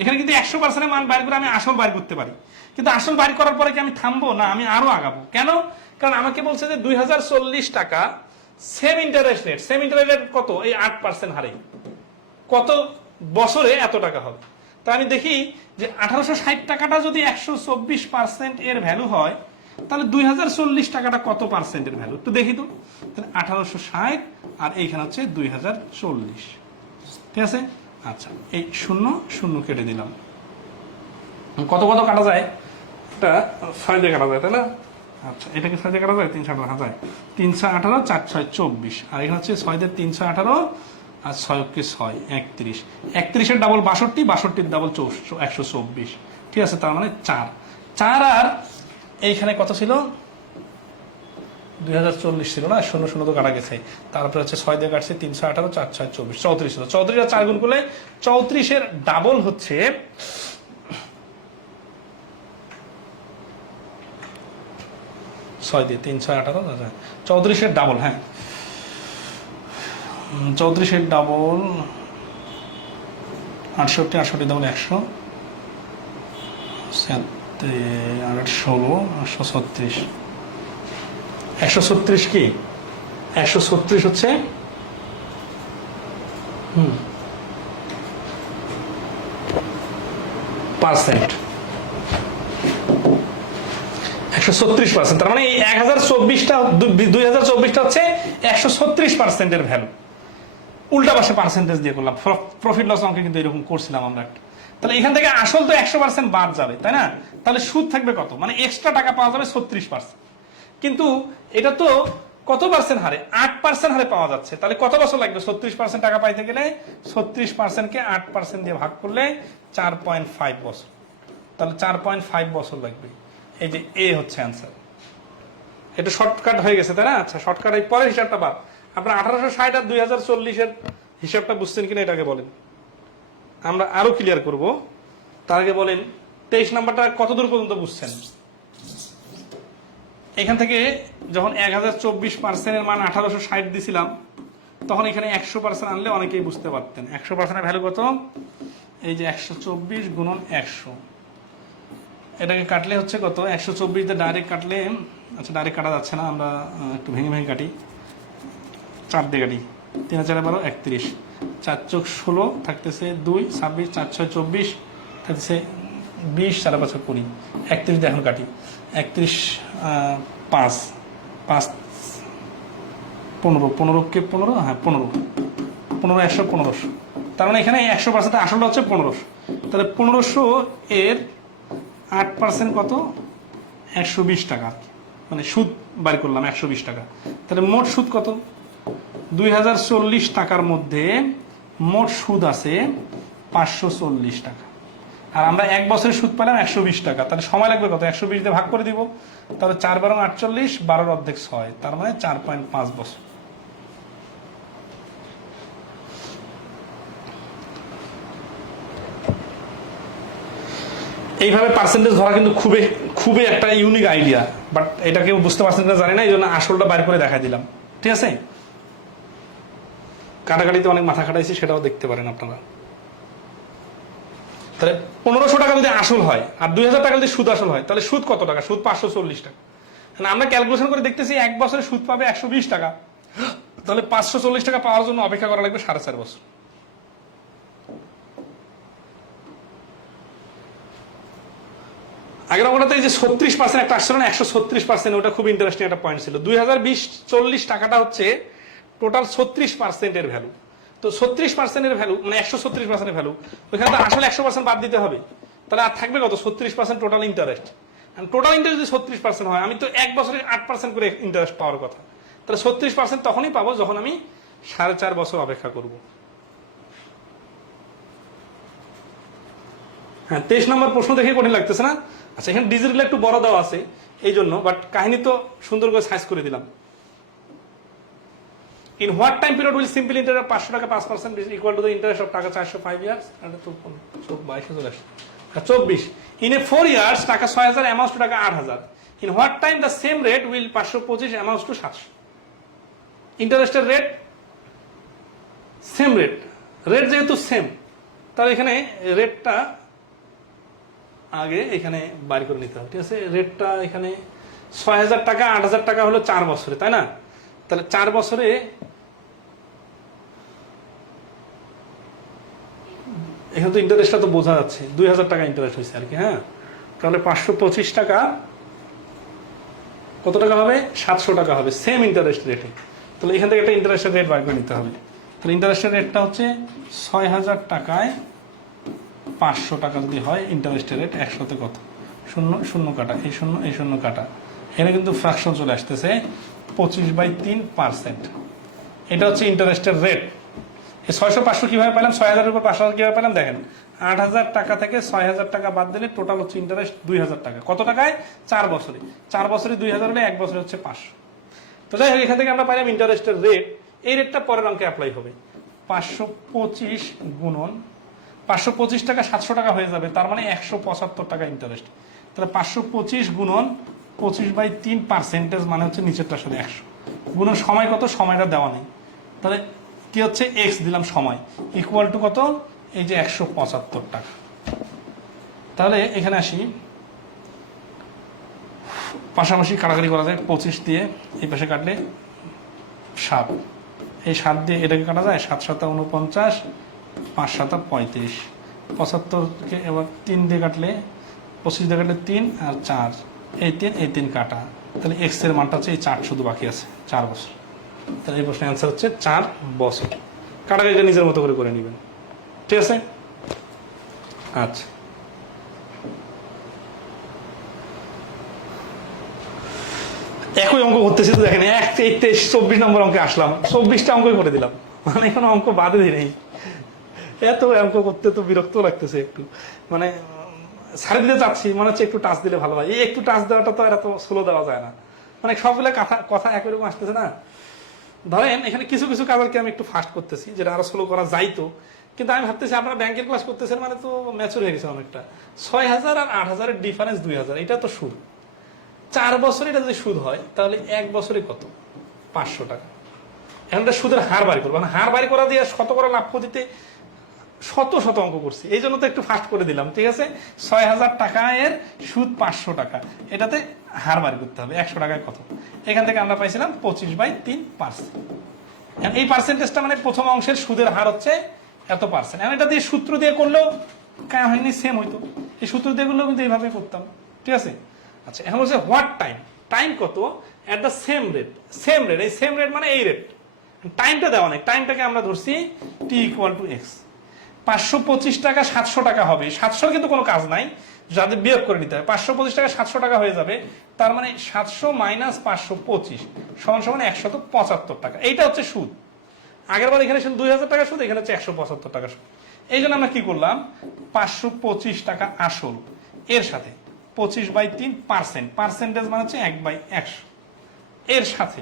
এখানে কিন্তু 100% মান বাইর করে আমি আসল বাইর করতে পারি, কিন্তু আসল বাইর করার পরে কি আমি থামবো না, আমি আরো আগাবো। কেন? কারণ আমাকে বলছে যে 2040 টাকা same interest rate, same interest rate কত, এই 8% হারে কত বছরে এত টাকা হবে। তা আমি দেখি যে 1860 টাকাটা যদি 124% এর ভ্যালু হয়, তাহলে 2040 টাকাটা কত পার্সেন্টের ভ্যালু একটু দেখি তো। তাহলে 1860 আর এইখানে হচ্ছে 2040, ঠিক আছে। আচ্ছা, এই 0 0 কেটে দিলাম, কত কত কাটা যায়, এটা 6 দিয়ে কাটা যায়, তাই না? আচ্ছা, এটাকে 6 দিয়ে কাটা যায়, 318 কাটা যায়, 318 4 6 24, আর এখানে হচ্ছে 6 দিয়ে 318 আর 6 কে 6 31, 31 এর ডাবল 62, 62 এর ডাবল 124, ঠিক আছে। তার মানে 4 4 আর এইখানে কত ছিল, 2040 ছিল না, 0 0 তো কাটা গেছে, তারপরে হচ্ছে 6 দিয়ে কাটছে, 318 4 6 24, 34 ছিল। 34 আর 4 গুণ করলে 34 এর ডাবল হচ্ছে 6 দিয়ে 3 6 18, 34 এর ডাবল, হ্যাঁ 34 এর ডাবল 68, 68 ডাবল 100, 16 136, 136 কি 136 হচ্ছে 5 136%, তার মানে এই 2024টা হচ্ছে 136%-এর ভ্যালু। উল্টা পাশে পার্সেন্টেজ দিয়ে করলাম, প্রফিট লস অঙ্কে কিন্তু এরকম করছিলাম আমরা একটা। তাহলে এখান থেকে আসল তো 100% বাদ যাবে, তাই না? তাহলে সুদ থাকবে কত, মানে এক্সট্রা টাকা পাওয়া যাবে 36%। কিন্তু এটা তো কত পার্সেন্ট হারে, 8% হারে পাওয়া যাচ্ছে। তাহলে কত বছর লাগবে 36% টাকা পাইতে গেলে? 36%কে 8% দিয়ে ভাগ করলে 4.5 বছর। তাহলে 4.5 বছর লাগবে। এই যে এ হচ্ছে অ্যান্সার। এটা শর্টকাট হয়ে গেছে, তাই না? আচ্ছা, শর্টকাট এই পরের হিসাবটা বাদ। আপনার 1860 আর 2040-এর হিসাবটা বুঝছেন কিনা এটাকে বলেন, আমরা আরো ক্লিয়ার করব। তার আগে বলেন 23 নাম্বারটা কত দূর পর্যন্ত বুঝছেন? এখান থেকে যখন 1024%-এর মান 1860 দিছিলাম, তখন এখানে 100% আনলে অনেকেই বুঝতে পারতেন। 100%-এর ভ্যালু কত? এই যে 124 গুণন 100, এটাকে কাটলে হচ্ছে কত? 124 দিয়ে ডাইরেক্ট কাটলে, আচ্ছা ডাইরেক্ট কাটা যাচ্ছে না, আমরা একটু ভেঙে ভেঙে কাটি। 4 দিয়ে কাটি, 3 4 12 31, 4 চোখ 16 থাকতেছে 2, 26, 4 6 24 থাকতেছে 20, 4 5 20, 31 দিয়ে এখন কাটি। 31 5 5 15, 15কে 15, হ্যাঁ 15 15 100 1500। তার মানে এখানে 100% আসলটা হচ্ছে 1500। তাহলে 1500 এর 8% কত? 120 টাকা, মানে সুদ বাড়ি করলাম 120 টাকা। তাহলে মোট সুদ কত? 2040 টাকার মধ্যে মোট সুদ আছে 540 টাকা, আর আমরা এক বছরের সুদ পেলাম 120 টাকা। তাহলে সময় লাগবে কত? 120 দিয়ে ভাগ করে দিব। তাহলে 4 12 48, 12 অর্ধেক 6, তার মানে 4.5 বছর। এইভাবে পার্সেন্টেজ ধরা কিন্তু খুবই খুবই একটা ইউনিক আইডিয়া, বাট এটা কেউ বুঝতে পারছেন না, জানি না, এই জন্য আসলটা বাইর করে দেখাই দিলাম। ঠিক আছে, কাটাকাটিতে অনেক মাথা খাটাইছি, সেটাও দেখতে পারেন আপনারা। তাহলে 1500 টাকা যদি আসল হয় আর 2000 টাকা যদি সুদ আসল হয়, তাহলে সুদ কত টাকা? সুদ 540 টাকা। আমরা ক্যালকুলেশন করে দেখতেছি এক বছরে সুদ পাবে 120 টাকা, তাহলে 540 টাকা পাওয়ার জন্য অপেক্ষা করা লাগবে 4.5 বছর। আগের অঙ্কটাতে এই যে 36% একটা আসছিল না, 136%, ওটা খুব ইন্টারেস্টিং একটা পয়েন্ট ছিল। 2020-40 টাকাটা হচ্ছে টোটাল 36%-এর ভ্যালু। তো 36%-এর ভ্যালু মানে 136%-এর ভ্যালু, ওইখানে তো আসলে 100% বাদ দিতে হবে। তাহলে আর থাকবে কত? 36% টোটাল ইন্টারেস্ট। টোটাল ইন্টারেস্ট যদি 36% হয়, আমি তো এক বছরে 8% করে ইন্টারেস্ট পাওয়ার কথা। তাহলে 36% তখনই পাবো যখন আমি 4.5 বছর অপেক্ষা করব। হ্যাঁ, 23 নম্বর প্রশ্ন দেখে কঠিন লাগতেছে না? আচ্ছা, এখানে ডিজিটাল একটু বড় দেওয়া আছে এই জন্য, বাট কাহিনী তো সুন্দর করে সাইজ করে দিলাম। In what time period will simple interest of 500 টাকা 5% is equal to the interest of টাকা 405 years? এটা তো 22 চলে আসে। 24 in a 4 years টাকা 6000 amounts to টাকা 8000. In what time the same rate will 525 amounts to 700? ইন্টারেস্টের রেট সেম রেট, রেট যেহেতু সেম, তাহলে এখানে রেটটা আগে এখানে বাইর করে নিতে হবে। ঠিক আছে, রেটটা এখানে 6000 টাকা 8000 টাকা হলো 4 বছরে, তাই না? তাহলে 4 বছরে এখানে তো ইন্টারেস্টটা তো বোঝা যাচ্ছে, 2000 টাকা ইন্টারেস্ট হয়েছে আর কি। হ্যাঁ, তাহলে 525 টাকা কত টাকা হবে? 700 টাকা হবে, সেম ইন্টারেস্ট রেটে। তাহলে এখান থেকে একটা ইন্টারেস্টের রেট বার করে নিতে হবে। তাহলে ইন্টারেস্টের রেটটা হচ্ছে 6000 টাকায় 500 টাকা যদি হয় ইন্টারেস্টের রেট, 100তে কত? 0 0 কাটা, এই 0 এই 0 কাটা, এখানে কিন্তু ফ্র্যাকশন চলে আসতেছে 25/3%। এটা হচ্ছে ইন্টারেস্টের রেট। এই 600 500 কিভাবে পেলাম? 6000 এর উপর 5000 কিভাবে পেলাম? দেখেন, 8000 টাকা থেকে 6000 টাকা বাদ দিলে টোটাল হচ্ছে ইন্টারেস্ট 2000 টাকা। কত টাকায়? 4 বছরে। 4 বছরে 2000 হলে এক বছরে হচ্ছে 500। তো যাই হোক, এখান থেকে আমরা পাইলাম ইন্টারেস্টের রেট। এই রেটটা পরের অঙ্কে অ্যাপ্লাই হবে। 525 গুণন 525 টাকা 700 টাকা হয়ে যাবে, তার মানে 175 টাকা ইন্টারেস্ট। তাহলে 525 গুণন 25/3% মানে হচ্ছে নিচেরটার সাথে 100 গুণন সময় কত? সময়টা দেওয়া নেই, তাহলে কি হচ্ছে? এক্স দিলাম সময়, ইকুয়াল টু কত? এই যে 175 টাকা। তাহলে এখানে আসি, পাশাপাশি কাটাকাটি করা যায়। 25 দিয়ে এই পাশে কাটলে 7, এই 7 দিয়ে এটাকে কাটা যায়, 7 7 49, 5 7 35, 75কে এবার 3 দিয়ে কাটলে 25 দিয়ে কাটলে 3 আর 4, এই 3 কাটা, তাহলে এক্স এর মানটা হচ্ছে এই 4 শুধু বাকি আছে, 4 বছর। তাহলে এই প্রশ্নের অ্যান্সার হচ্ছে 4 বছর। কাটাকাটিটা নিজের মতো করে নেবেন, ঠিক আছে? আচ্ছা, একই অঙ্ক করতেছি তো দেখেন, 24 নম্বর অঙ্কে আসলাম, 24টা অঙ্কই করে দিলাম, মানে এখন অঙ্ক বাদে দিই নেই। এত অঙ্ক করতে তো বিরক্ত লাগতেছে একটু, মানে ছাড়ে দিতে চাচ্ছি, মনে হচ্ছে একটু টাচ দিলে ভালো হয়। এই একটু টাচ দেওয়াটা তো এত স্লো দেওয়া যায় না, মানে সবগুলো কথা একই রকম আসতেছে না। ধরেন এখানে কিছু কিছু কাজকে আমি একটু ফাস্ট করতেছি, যেটা আরো স্লো করা যাইতো, কিন্তু আমি ভাবতেছি আপনারা ব্যাংকের ক্লাস করতেছেন মানে তো ম্যাচুর হয়ে গেছে অনেকটা। 6,000 আর 8,000-এর ডিফারেন্স 2,000, এটা তো সুদ। 4 বছরে এটা যদি সুদ হয় তাহলে 1 বছরে কত? 500 টাকা। এখন সুদের হার বাড়ি করবো, হার বাড়ি করা দিয়ে শতকরা লাভ ক্ষতিতে শত শত অঙ্ক করছি, এই জন্য তো একটু ফাস্ট করে দিলাম, ঠিক আছে? 6,000 টাকা এর সুদ 500 টাকা, এটাতে হার বাড়ি করতে হবে 100 টাকায় কত। এখান থেকে আমরা পাইছিলাম 25/3%। এই পার্সেন্টেজটা মানে প্রথম অংশের সুদের হার হচ্ছে এত পার্সেন্ট। এখন এটা দিয়ে সূত্র দিয়ে করলেও কাজ হয়নি, সেম হইতো। এই সূত্র দিয়ে করলেও কিন্তু এইভাবে করতাম, ঠিক আছে? আচ্ছা, এখন হচ্ছে হোয়াট টাইম, টাইম কত at the same rate. Same rate, এই সেম রেট মানে এই রেট, টাইমটা দেওয়া নেই, টাইমটাকে আমরা ধরছি t = x। 525 টাকা 700 টাকা হবে, 700 কিন্তু কোনো কাজ নাই, যাদের বিয়োগ করে নিতে হবে। 525 টাকা 700 টাকা হয়ে যাবে, তার মানে 700 - 525 = 175 টাকা। এইটা হচ্ছে সুদ। আগের বার এখানে 2,000 টাকা সুদ, এখানে হচ্ছে 175 টাকা সুদ। এই জন্য আমরা কি করলাম, 525 টাকা আসল এর সাথে 25/3%, পার্সেন্টেজ মানে হচ্ছে 1/100, এর সাথে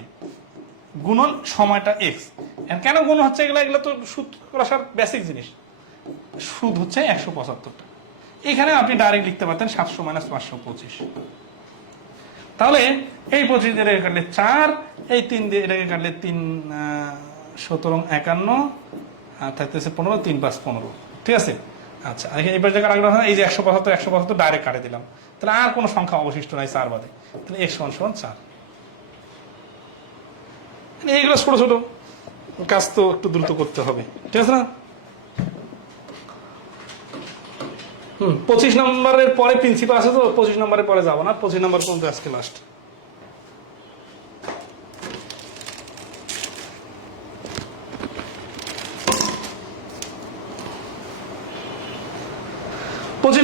গুণন সময়টা এক্স। কেন গুণ হচ্ছে এগুলো? এগুলো তো সুদ করার বেসিক জিনিস। সুদ হচ্ছে 175 টাকা। এখানে আপনি ডাইরেক্ট লিখতে পারতেন 700 - 525। তাহলে এই 25 দিয়ে রেখে কাটলে 4, এই 3 দিয়ে রেখে কাটলে 3 17 51, আর থাকতেছে 15, 3 5 15, ঠিক আছে? আচ্ছা, এবার জায়গায় আগ্রহ, এই যে 175 ডাইরেক্ট কাটে দিলাম, তাহলে আর কোনো সংখ্যা অবশিষ্ট নাই 4 বাদে, তাহলে x = 4। এইগুলো ছোট ছোট কাজ তো একটু দ্রুত করতে হবে, ঠিক আছে না? 25 নম্বরের পরে প্রিন্সিপাল আছে তো, 25 নম্বরের পরে যাবো না, 25 নম্বর পর্যন্ত আজকে লাস্ট।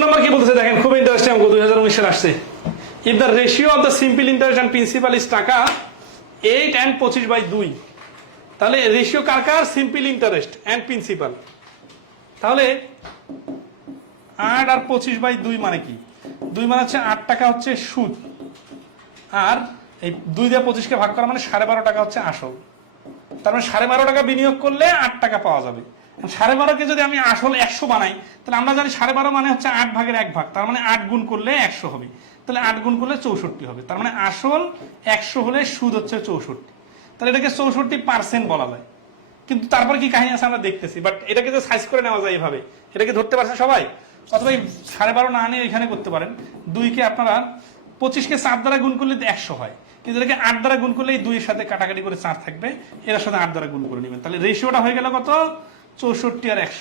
নম্বর কি বলতেছে দেখেন, খুব ইন্টারেস্টিং অঙ্ক, 2019 সালে আসছে। If the ratio of the simple interest and principal is টাকা 8 and 25/2, তাহলে রেশিও কার কার? Simple interest and principal. তাহলে 8 আর 25/2 মানে কি? 2 মানে হচ্ছে 8 টাকা হচ্ছে সুদ, আর এই 2 দিয়ে 25কে ভাগ করা মানে 12.5 টাকা হচ্ছে আসল। তার মানে 12.5 টাকা বিনিয়োগ করলে 8 টাকা পাওয়া যাবে। 12.5কে যদি আমি আসল 100 বানাই, তাহলে আমরা জানি 12.5 মানে হচ্ছে 8 ভাগের 1 ভাগ, তার মানে 8 গুণ করলে 100 হবে, তাহলে 8 গুণ করলে 64 হবে। তার মানে আসল 100 হলে সুদ হচ্ছে 64, তাহলে এটাকে 64% বলা যায়। কিন্তু তারপর কি কাহিনী আছে আমরা দেখতেছি, বাট এটাকে যে সাইজ করে নেওয়া যায় এইভাবে, এটাকে ধরতে পারছে সবাই? অথবা 12.5 না নিয়ে এখানে করতে পারেন, 2কে আপনারা 25কে 4 দ্বারা গুণ করলে 100 হয়, কিন্তু এটাকে 8 দ্বারা গুণ করলে এই 2 এর সাথে কাটাকাটি করে 4 থাকবে, এর সাথে 8 দ্বারা গুণ করে নেবেন, তাহলে রেশিওটা হয়ে গেল কত? 64 আর 100।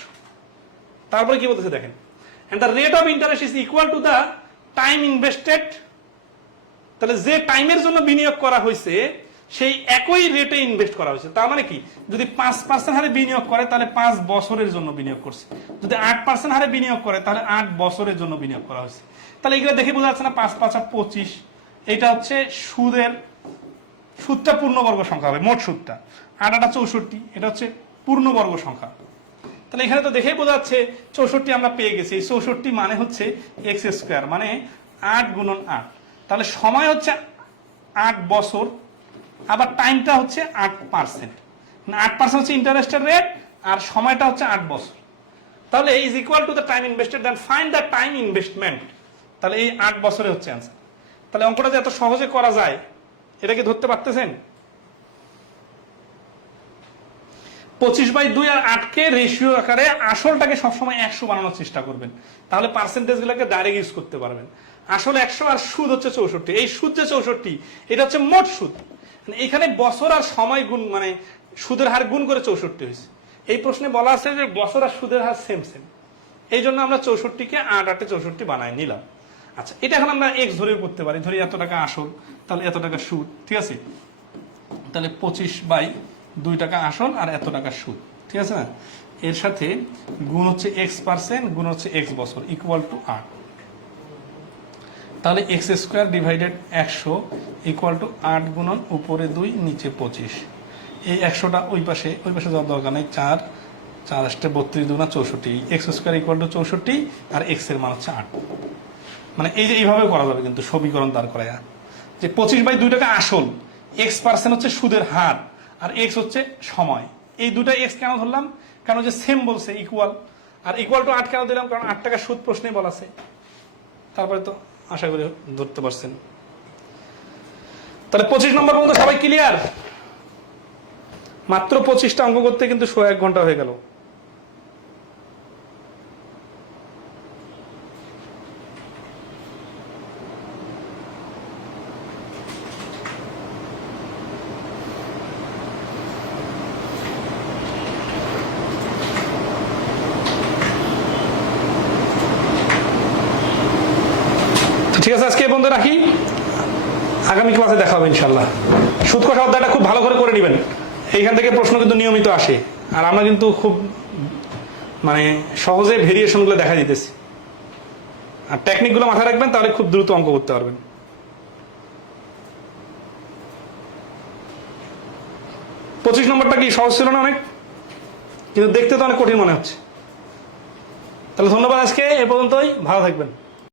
তারপরে কি বলতেছে দেখেন, and the rate of interest is equal to the time invested, তাহলে যে টাইমের জন্য বিনিয়োগ করা হয়েছে সেই একই রেটে ইনভেস্ট করা হয়েছে। তার মানে কি, যদি 5% হারে বিনিয়োগ করে তাহলে 5 বছরের জন্য বিনিয়োগ করছে, যদি 8% হারে বিনিয়োগ করে তাহলে 8 বছরের জন্য বিনিয়োগ করা হয়েছে। তাহলে এগুলো দেখে বোঝা যাচ্ছে না 5 5 25, এটা হচ্ছে সুদটা পূর্ণবর্গ সংখ্যা হবে, মোট সুদটা 8 8 64, এটা হচ্ছে পূর্ণবর্গ সংখ্যা। তাহলে এখানে তো দেখেই বোঝা যাচ্ছে 64 আমরা পেয়ে গেছি। 64 মানে হচ্ছে x², মানে 8 × 8, তাহলে সময় হচ্ছে 8 বছর, আবার টাইমটা হচ্ছে 8%, 8% হচ্ছে ইন্টারেস্টের রেট, আর সময়টা হচ্ছে 8 বছর। তাহলে is equal to the time invested, then find the time investment. তাহলে এই 8 বছরে হচ্ছে অ্যান্সার। তাহলে অঙ্কটা যে এত সহজে করা যায়, এটাকে ধরতে পারতেছেন? 25/2 আর 8কে রেশিও আকারে আসলটাকে সবসময় 100 বানানোর চেষ্টা করবেন, তাহলে পার্সেন্টেজ গুলোকে ডাইরেক্ট ইউজ করতে পারবেন। আসলে 100 আর সুদ হচ্ছে 64, এই সুদ যে 64, এটা হচ্ছে মোট সুদ। এখানে বছর আর সময় গুণ, মানে সুদের হার গুণ করে 64 হয়েছে। এই প্রশ্নে বলা আছে যে বছর আর সুদের হার সেম সেম, এই জন্য আমরা 64কে 8 8 64 বানাই নিলাম। আচ্ছা, এটা এখন আমরা এক্স ধরে করতে পারি, ধরি এত টাকা আসল, তাহলে এত টাকা সুদ, ঠিক আছে? তাহলে 25/2 টাকা আসল আর এত টাকা সুদ, ঠিক আছে না? এর সাথে গুণ হচ্ছে x% গুণ হচ্ছে x বছর ইকুয়াল টু 8। তাহলে x² ডিভাইডেড 100 ইকুয়াল টু 8 গুণন উপরে 2 নিচে 25। এই 100টা ওই পাশে যাওয়ার দরকার নেই, 4 4 8 32 2 64, x² equal to 64 R x এর মান হচ্ছে 8। মানে এই যে এইভাবে করা যাবে কিন্তু সমীকরণ দাঁড় করায়, যে 25/2 টাকা আসল, x% হচ্ছে সুদের হার আর x হচ্ছে সময়। এই দুটা x কেন ধরলাম? কারণ যে সেম বলছে ইকুয়াল, আর ইকুয়াল টু 8 কেন দিলাম? কারণ 8 টাকা সুদ প্রশ্নে বলা আছে। তারপরে তো আশা করি ধরতে পারছেন। তাহলে 25 নম্বর পর্যন্ত সবাই ক্লিয়ার? মাত্র 25টা অঙ্ক করতে কিন্তু 1 ঘন্টা হয়ে গেল। ঠিক আছে, আজকে এই পর্যন্ত রাখি, আগামী ক্লাসে দেখা হবে ইনশাল্লাহ। সুদ কষা অধ্যায়টা খুব ভালো করে নেবেন, এইখান থেকে প্রশ্ন কিন্তু নিয়মিত আসে, আর আমরা কিন্তু খুব মানে সহজে ভেরিয়েশনগুলো দেখা দিতেছি। আর টেকনিকগুলো মাথায় রাখবেন, তাহলে খুব দ্রুত অঙ্ক করতে পারবেন। 25 নম্বরটা কি সহজ ছিল না অনেক? কিন্তু দেখতে তো অনেক কঠিন মনে হচ্ছে। তাহলে ধন্যবাদ, আজকে এ পর্যন্তই, ভালো থাকবেন।